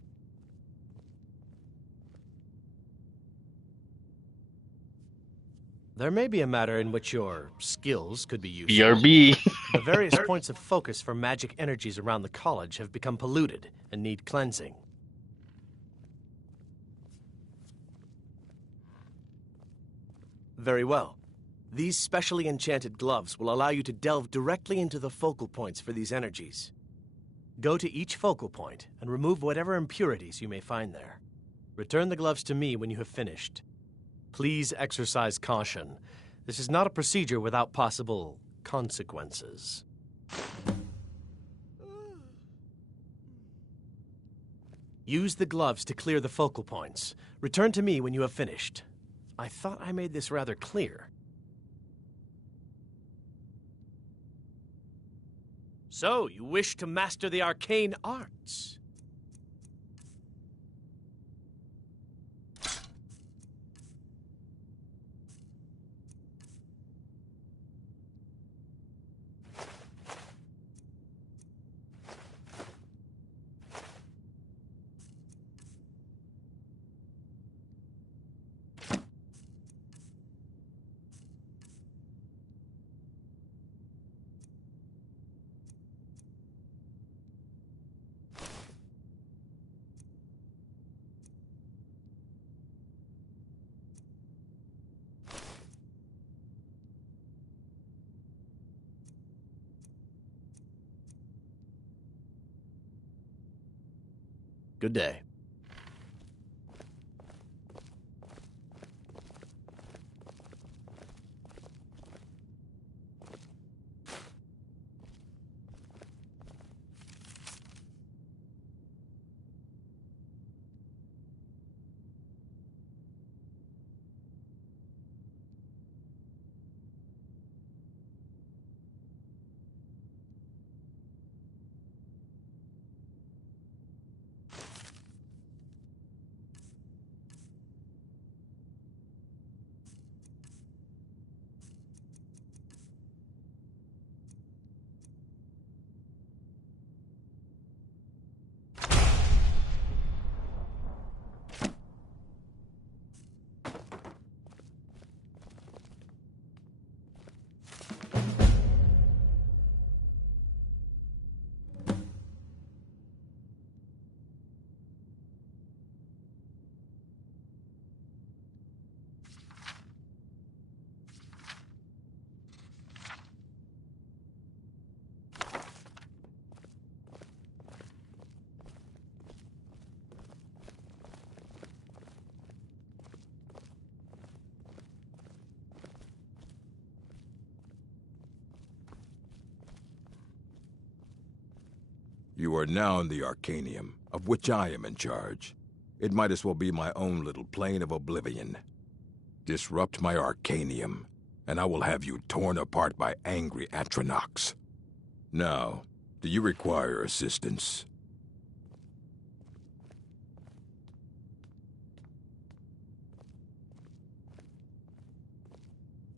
There may be a matter in which your skills could be useful. BRB. The various points of focus for magic energies around the college have become polluted and need cleansing. Very well. These specially enchanted gloves will allow you to delve directly into the focal points for these energies. Go to each focal point and remove whatever impurities you may find there. Return the gloves to me when you have finished. Please exercise caution. This is not a procedure without possible consequences. Use the gloves to clear the focal points. Return to me when you have finished. I thought I made this rather clear. So, you wish to master the arcane arts? Good day. You are now in the Arcanium, of which I am in charge. It might as well be my own little plane of oblivion. Disrupt my Arcanium, and I will have you torn apart by angry Atronachs. Now, do you require assistance?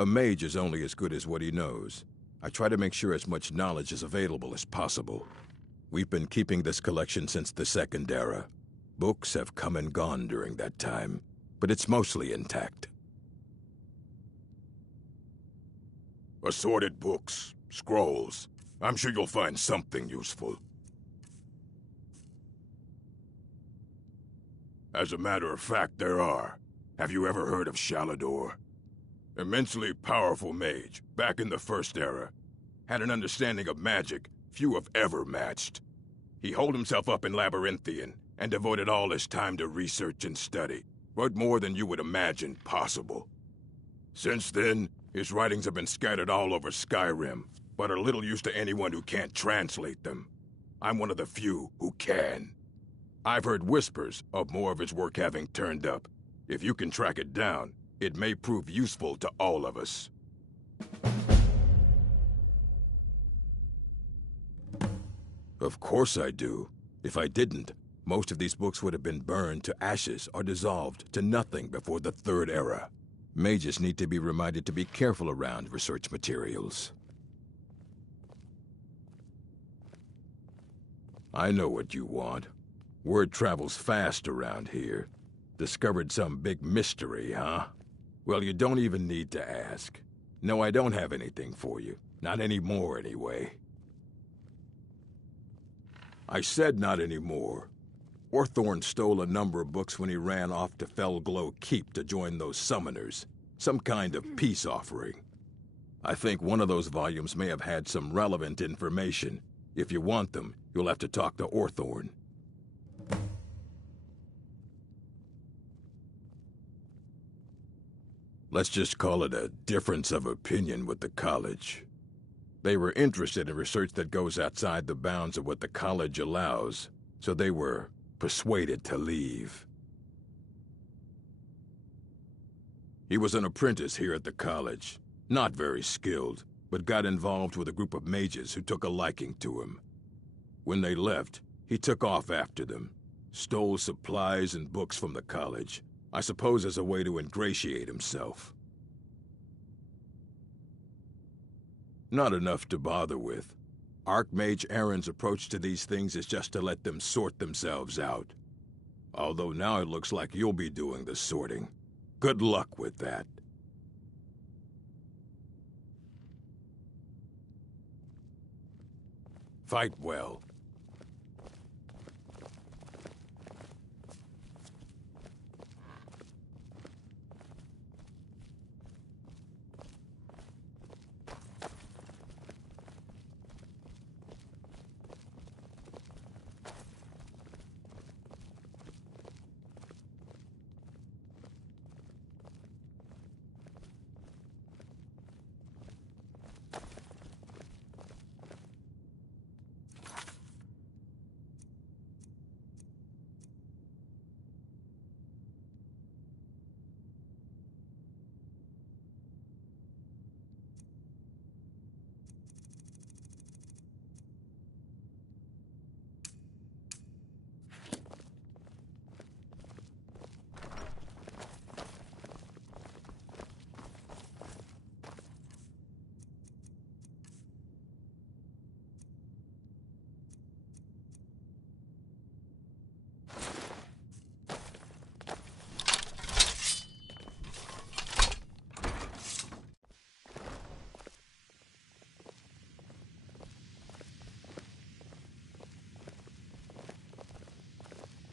A mage is only as good as what he knows. I try to make sure as much knowledge is available as possible. We've been keeping this collection since the Second Era. Books have come and gone during that time, but it's mostly intact. Assorted books, scrolls. I'm sure you'll find something useful. As a matter of fact, there are. Have you ever heard of Shalador? Immensely powerful mage, back in the First Era. Had an understanding of magic few have ever matched. He holed himself up in Labyrinthian and devoted all his time to research and study. Wrote more than you would imagine possible. Since then, his writings have been scattered all over Skyrim, but are little use to anyone who can't translate them. I'm one of the few who can. I've heard whispers of more of his work having turned up. If you can track it down, it may prove useful to all of us. Of course I do. If I didn't, most of these books would have been burned to ashes or dissolved to nothing before the Third Era. Mages need to be reminded to be careful around research materials. I know what you want. Word travels fast around here. Discovered some big mystery, huh? Well, you don't even need to ask. No, I don't have anything for you. Not anymore, anyway. I said not anymore. Orthorn stole a number of books when he ran off to Felglow Keep to join those summoners. Some kind of peace offering. I think one of those volumes may have had some relevant information. If you want them, you'll have to talk to Orthorn. Let's just call it a difference of opinion with the college. They were interested in research that goes outside the bounds of what the college allows, so they were persuaded to leave. He was an apprentice here at the college. Not very skilled, but got involved with a group of mages who took a liking to him. When they left, he took off after them. Stole supplies and books from the college, I suppose as a way to ingratiate himself. Not enough to bother with. Archmage Aaron's approach to these things is just to let them sort themselves out. Although now it looks like you'll be doing the sorting. Good luck with that. Fight well.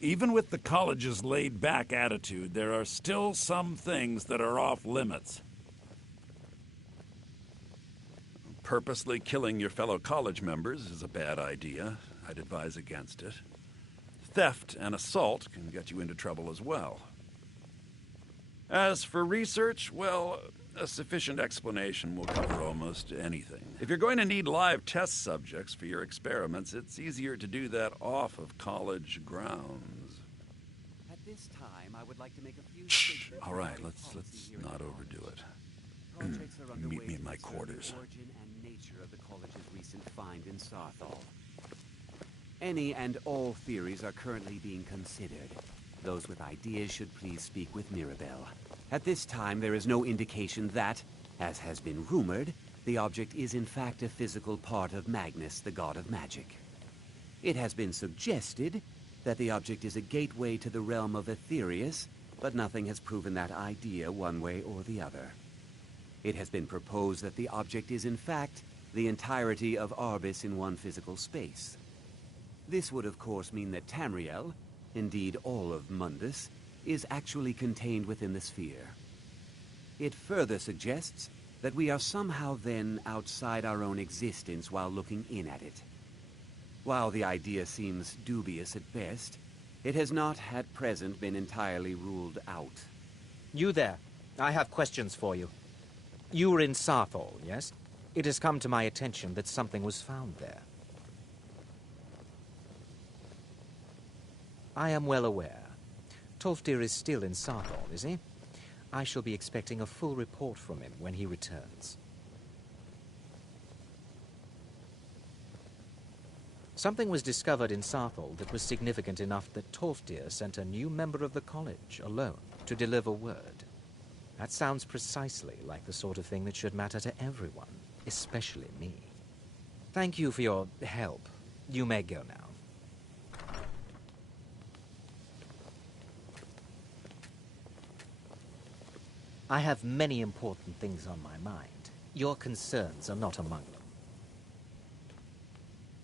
Even with the college's laid-back attitude, there are still some things that are off-limits. Purposely killing your fellow college members is a bad idea. I'd advise against it. Theft and assault can get you into trouble as well. As for research, well, a sufficient explanation will cover almost anything. If you're going to need live test subjects for your experiments, it's easier to do that off of college grounds. At this time, I would like to make a few... Shh! All right, let's not overdo it. Meet me in my quarters. The origin and nature of the college's recent find in Sarthal. Any and all theories are currently being considered. Those with ideas should please speak with Mirabelle. At this time, there is no indication that, as has been rumored, the object is in fact a physical part of Magnus, the god of magic. It has been suggested that the object is a gateway to the realm of Aetherius, but nothing has proven that idea one way or the other. It has been proposed that the object is in fact the entirety of Arbis in one physical space. This would of course mean that Tamriel, indeed all of Mundus, is actually contained within the sphere. It further suggests that we are somehow then outside our own existence while looking in at it. While the idea seems dubious at best, it has not at present been entirely ruled out. You there. I have questions for you. You were in Sarthal, yes? It has come to my attention that something was found there. I am well aware. Tolfdir is still in Sarthal, is he? I shall be expecting a full report from him when he returns. Something was discovered in Sarthal that was significant enough that Tolfdir sent a new member of the college, alone, to deliver word. That sounds precisely like the sort of thing that should matter to everyone, especially me. Thank you for your help. You may go now. I have many important things on my mind. Your concerns are not among them.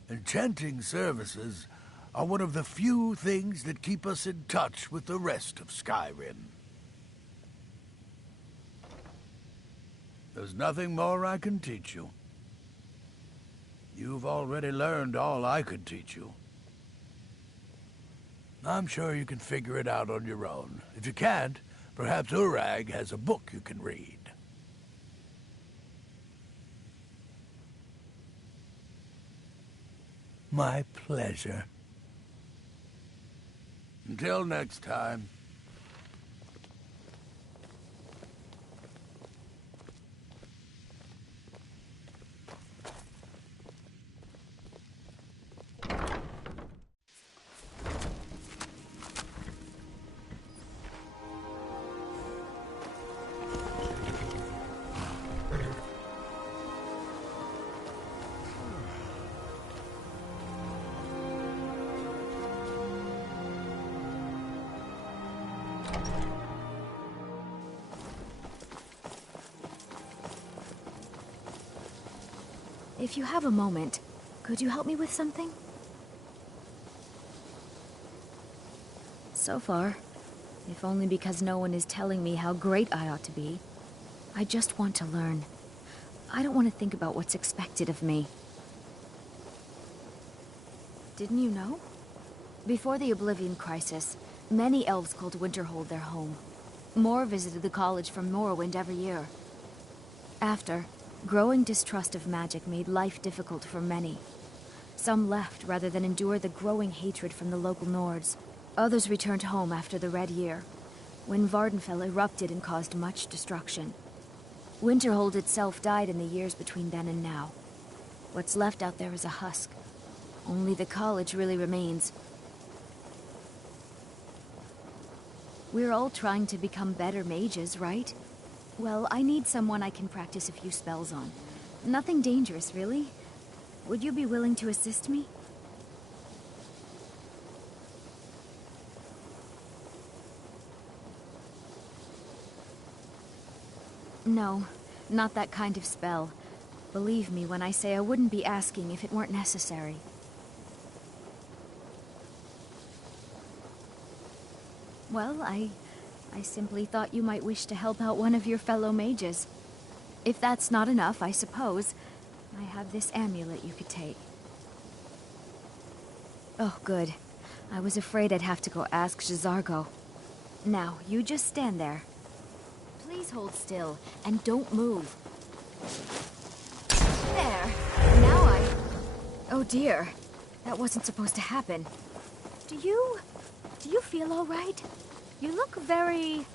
Enchanting services are one of the few things that keep us in touch with the rest of Skyrim. There's nothing more I can teach you. You've already learned all I could teach you. I'm sure you can figure it out on your own. If you can't, perhaps Urag has a book you can read. My pleasure. Until next time. If you have a moment, could you help me with something? So far, if only because no one is telling me how great I ought to be, I just want to learn. I don't want to think about what's expected of me. Didn't you know? Before the Oblivion Crisis, many elves called Winterhold their home. More visited the college from Morrowind every year. After, growing distrust of magic made life difficult for many. Some left rather than endure the growing hatred from the local Nords. Others returned home after the Red Year, when Vardenfell erupted and caused much destruction. Winterhold itself died in the years between then and now. What's left out there is a husk. Only the college really remains. We're all trying to become better mages, right? Well, I need someone I can practice a few spells on. Nothing dangerous, really. Would you be willing to assist me? No, not that kind of spell. Believe me when I say I wouldn't be asking if it weren't necessary. Well, I simply thought you might wish to help out one of your fellow mages. If that's not enough, I suppose, I have this amulet you could take. Oh, good. I was afraid I'd have to go ask J'zargo. Now, you just stand there. Please hold still, and don't move. There. Now Oh dear. That wasn't supposed to happen. Do you feel all right? You look very,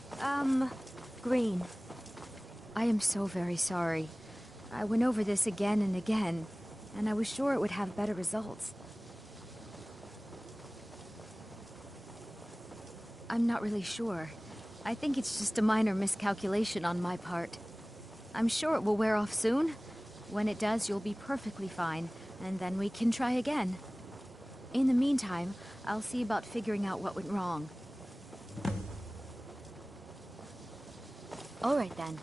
green. I am so very sorry. I went over this again and again, and I was sure it would have better results. I'm not really sure. I think it's just a minor miscalculation on my part. I'm sure it will wear off soon. When it does, you'll be perfectly fine, and then we can try again. In the meantime, I'll see about figuring out what went wrong. All right, then.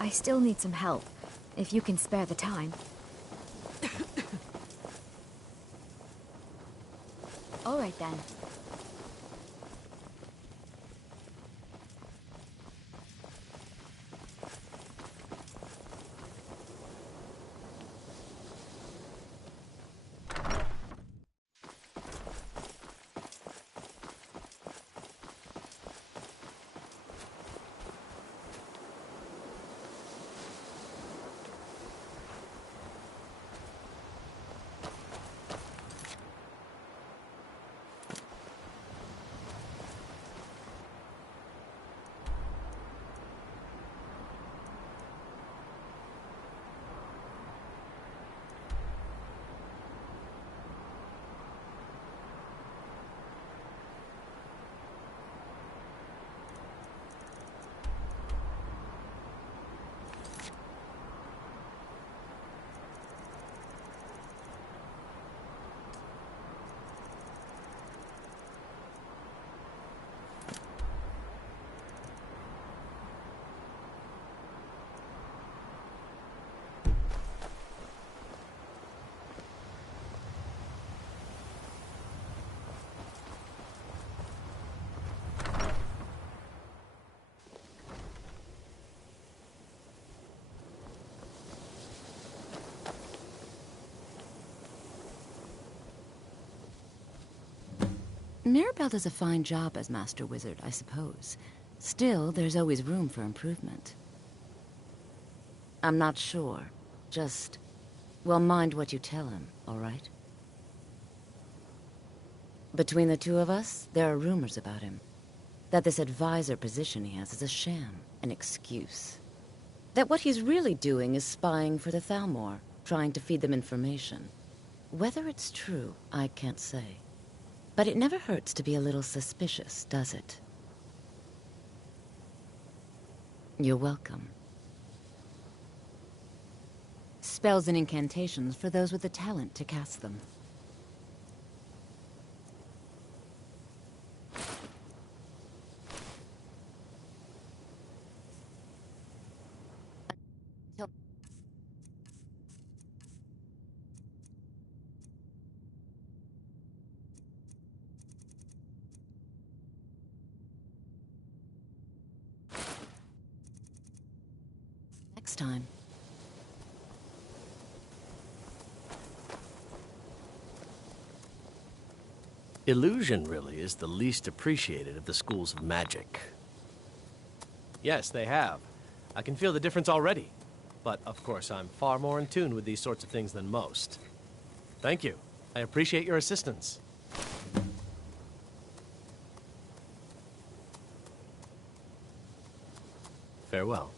I still need some help, if you can spare the time. All right, then. Mirabelle does a fine job as Master Wizard, I suppose. Still, there's always room for improvement. I'm not sure. Just, well, mind what you tell him, all right? Between the two of us, there are rumors about him. That this advisor position he has is a sham, an excuse. That what he's really doing is spying for the Thalmor, trying to feed them information. Whether it's true, I can't say. But it never hurts to be a little suspicious, does it? You're welcome. Spells and incantations for those with the talent to cast them. Next time. Illusion really is the least appreciated of the schools of magic. Yes, they have. I can feel the difference already. But, of course, I'm far more in tune with these sorts of things than most. Thank you. I appreciate your assistance. Farewell.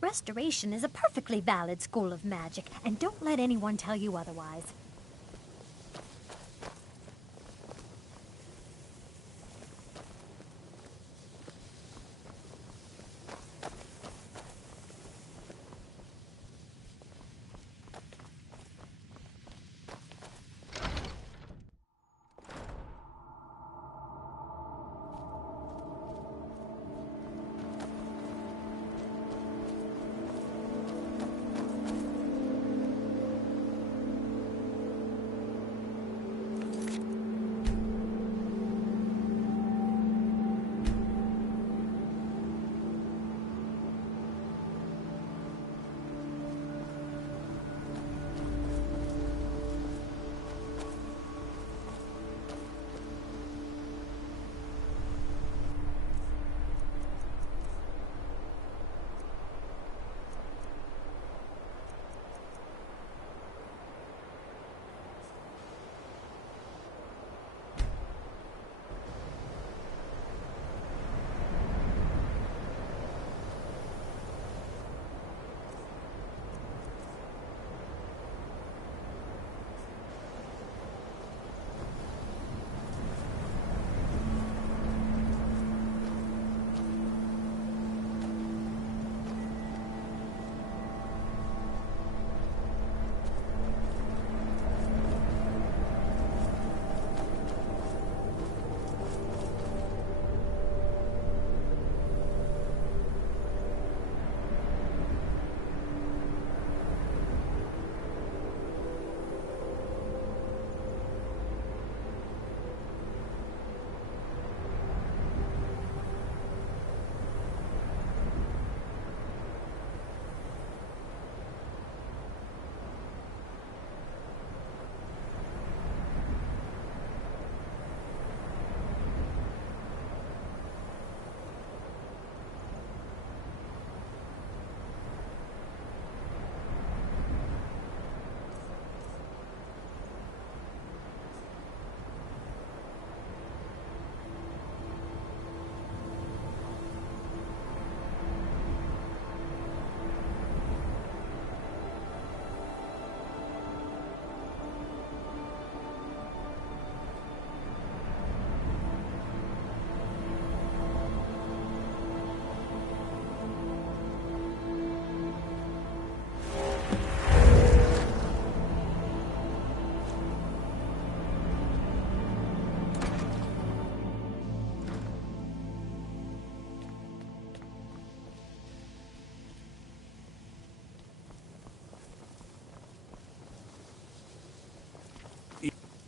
Restoration is a perfectly valid school of magic, and don't let anyone tell you otherwise.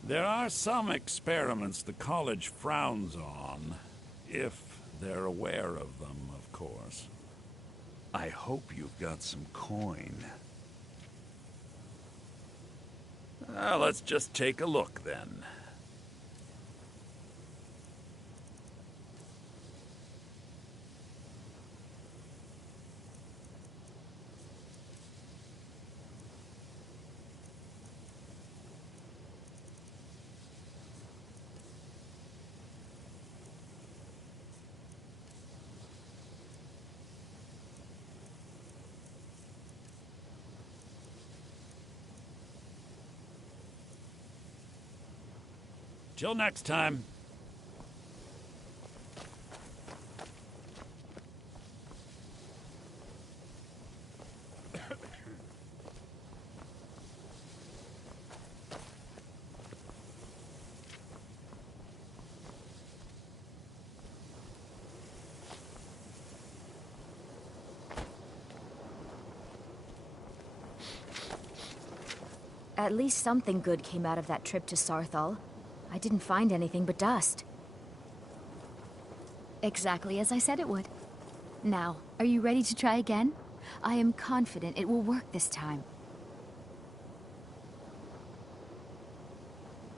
There are some experiments the college frowns on, if they're aware of them, of course. I hope you've got some coin. Let's just take a look, then. Till next time. At least something good came out of that trip to Sarthal. I didn't find anything but dust. Exactly as I said it would. Now, are you ready to try again? I am confident it will work this time.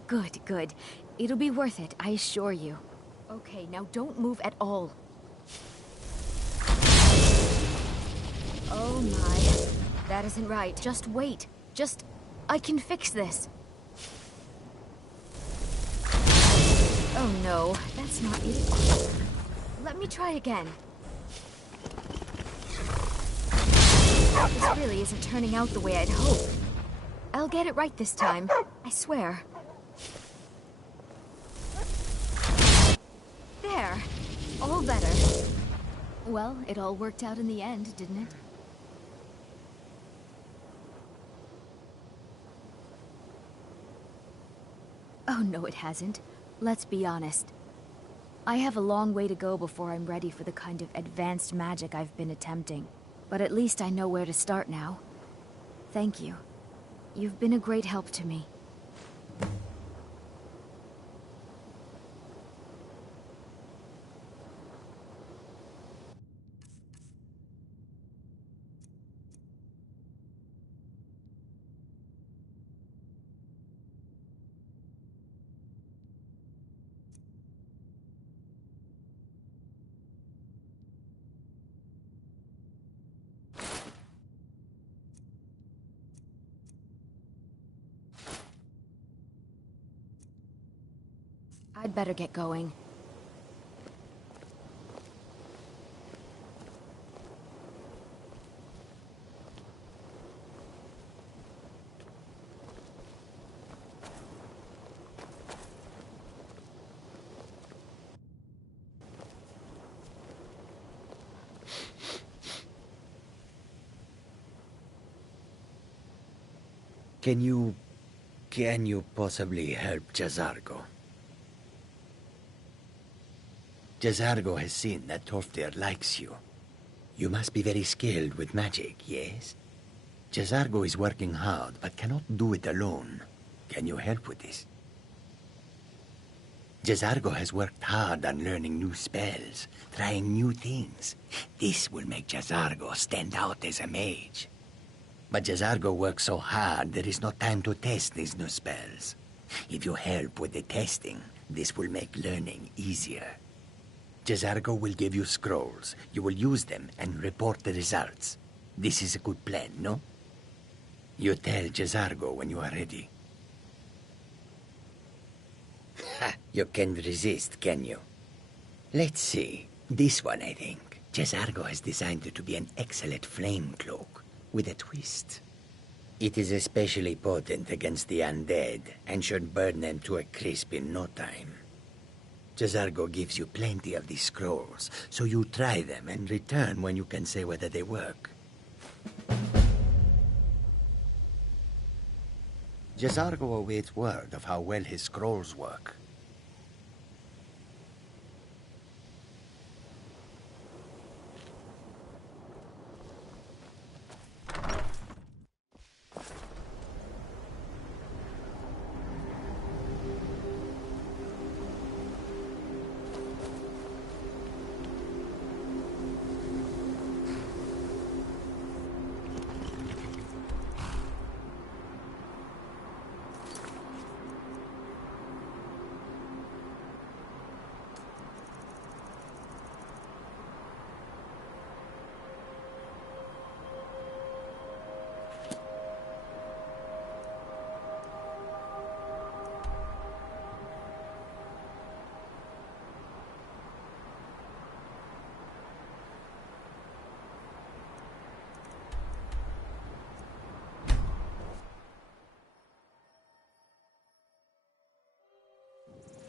Good, good. It'll be worth it, I assure you. Okay, now don't move at all. Oh my. That isn't right. Just wait. I can fix this. Oh no, that's not it. Let me try again. This really isn't turning out the way I'd hoped. I'll get it right this time, I swear. There. All better. Well, it all worked out in the end, didn't it? Oh no, it hasn't. Let's be honest. I have a long way to go before I'm ready for the kind of advanced magic I've been attempting. But at least I know where to start now. Thank you. You've been a great help to me. I'd better get going. Can you possibly help Jazargo? Jazargo has seen that Tolfdir likes you. You must be very skilled with magic, yes? Jazargo is working hard, but cannot do it alone. Can you help with this? Jazargo has worked hard on learning new spells, trying new things. This will make Jazargo stand out as a mage. But Jazargo works so hard, there is no time to test these new spells. If you help with the testing, this will make learning easier. Jazargo will give you scrolls. You will use them and report the results. This is a good plan, no? You tell Jazargo when you are ready. Ha! You can resist, can you? Let's see. This one, I think. Jazargo has designed it to be an excellent flame cloak, with a twist. It is especially potent against the undead, and should burn them to a crisp in no time. Jazargo gives you plenty of these scrolls, so you try them and return when you can say whether they work. Jazargo awaits word of how well his scrolls work.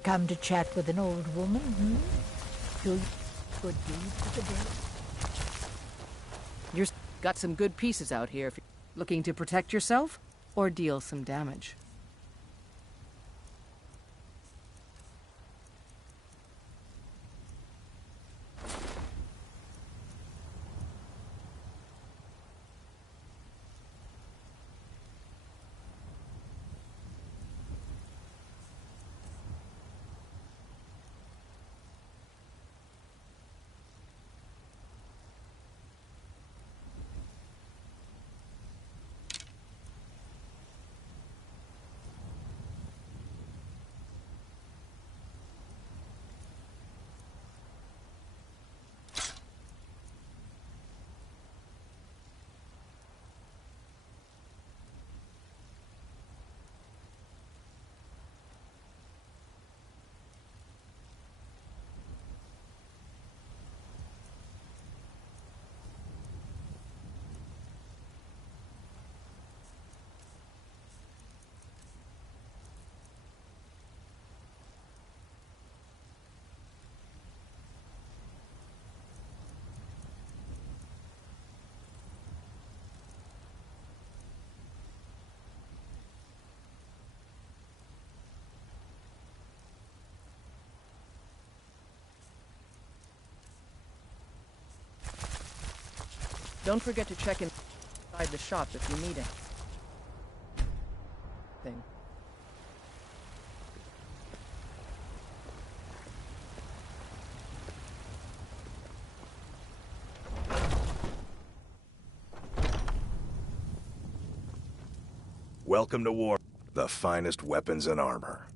Come to chat with an old woman, hmm? Do good deeds for the day? You've got some good pieces out here if you're looking to protect yourself or deal some damage. Don't forget to check inside the shop if you need it. Welcome to war. The finest weapons and armor.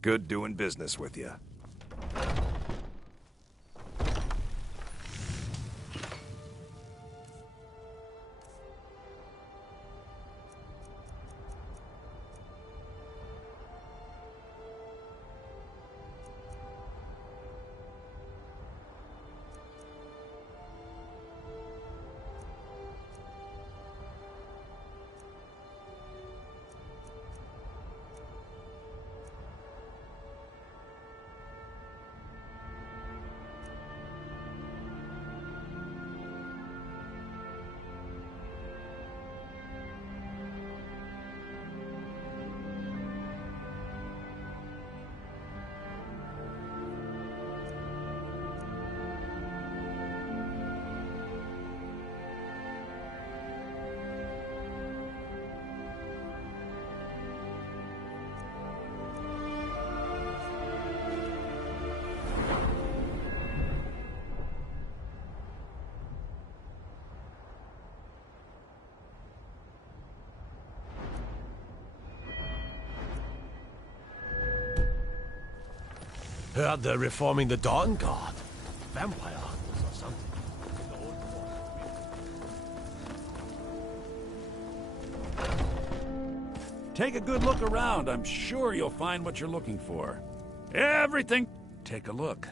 Good doing business with you. Heard they're reforming the Dawn Guard. Vampire hunters or something. Take a good look around. I'm sure you'll find what you're looking for. Everything. Take a look.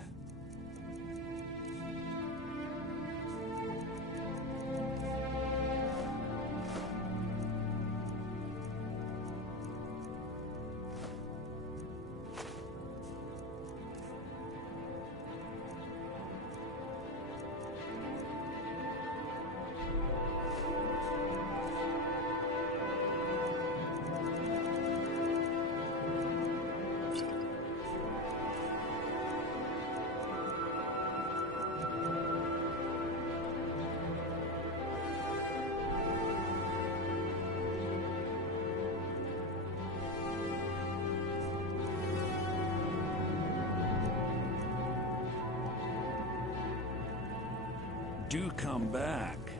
Do come back.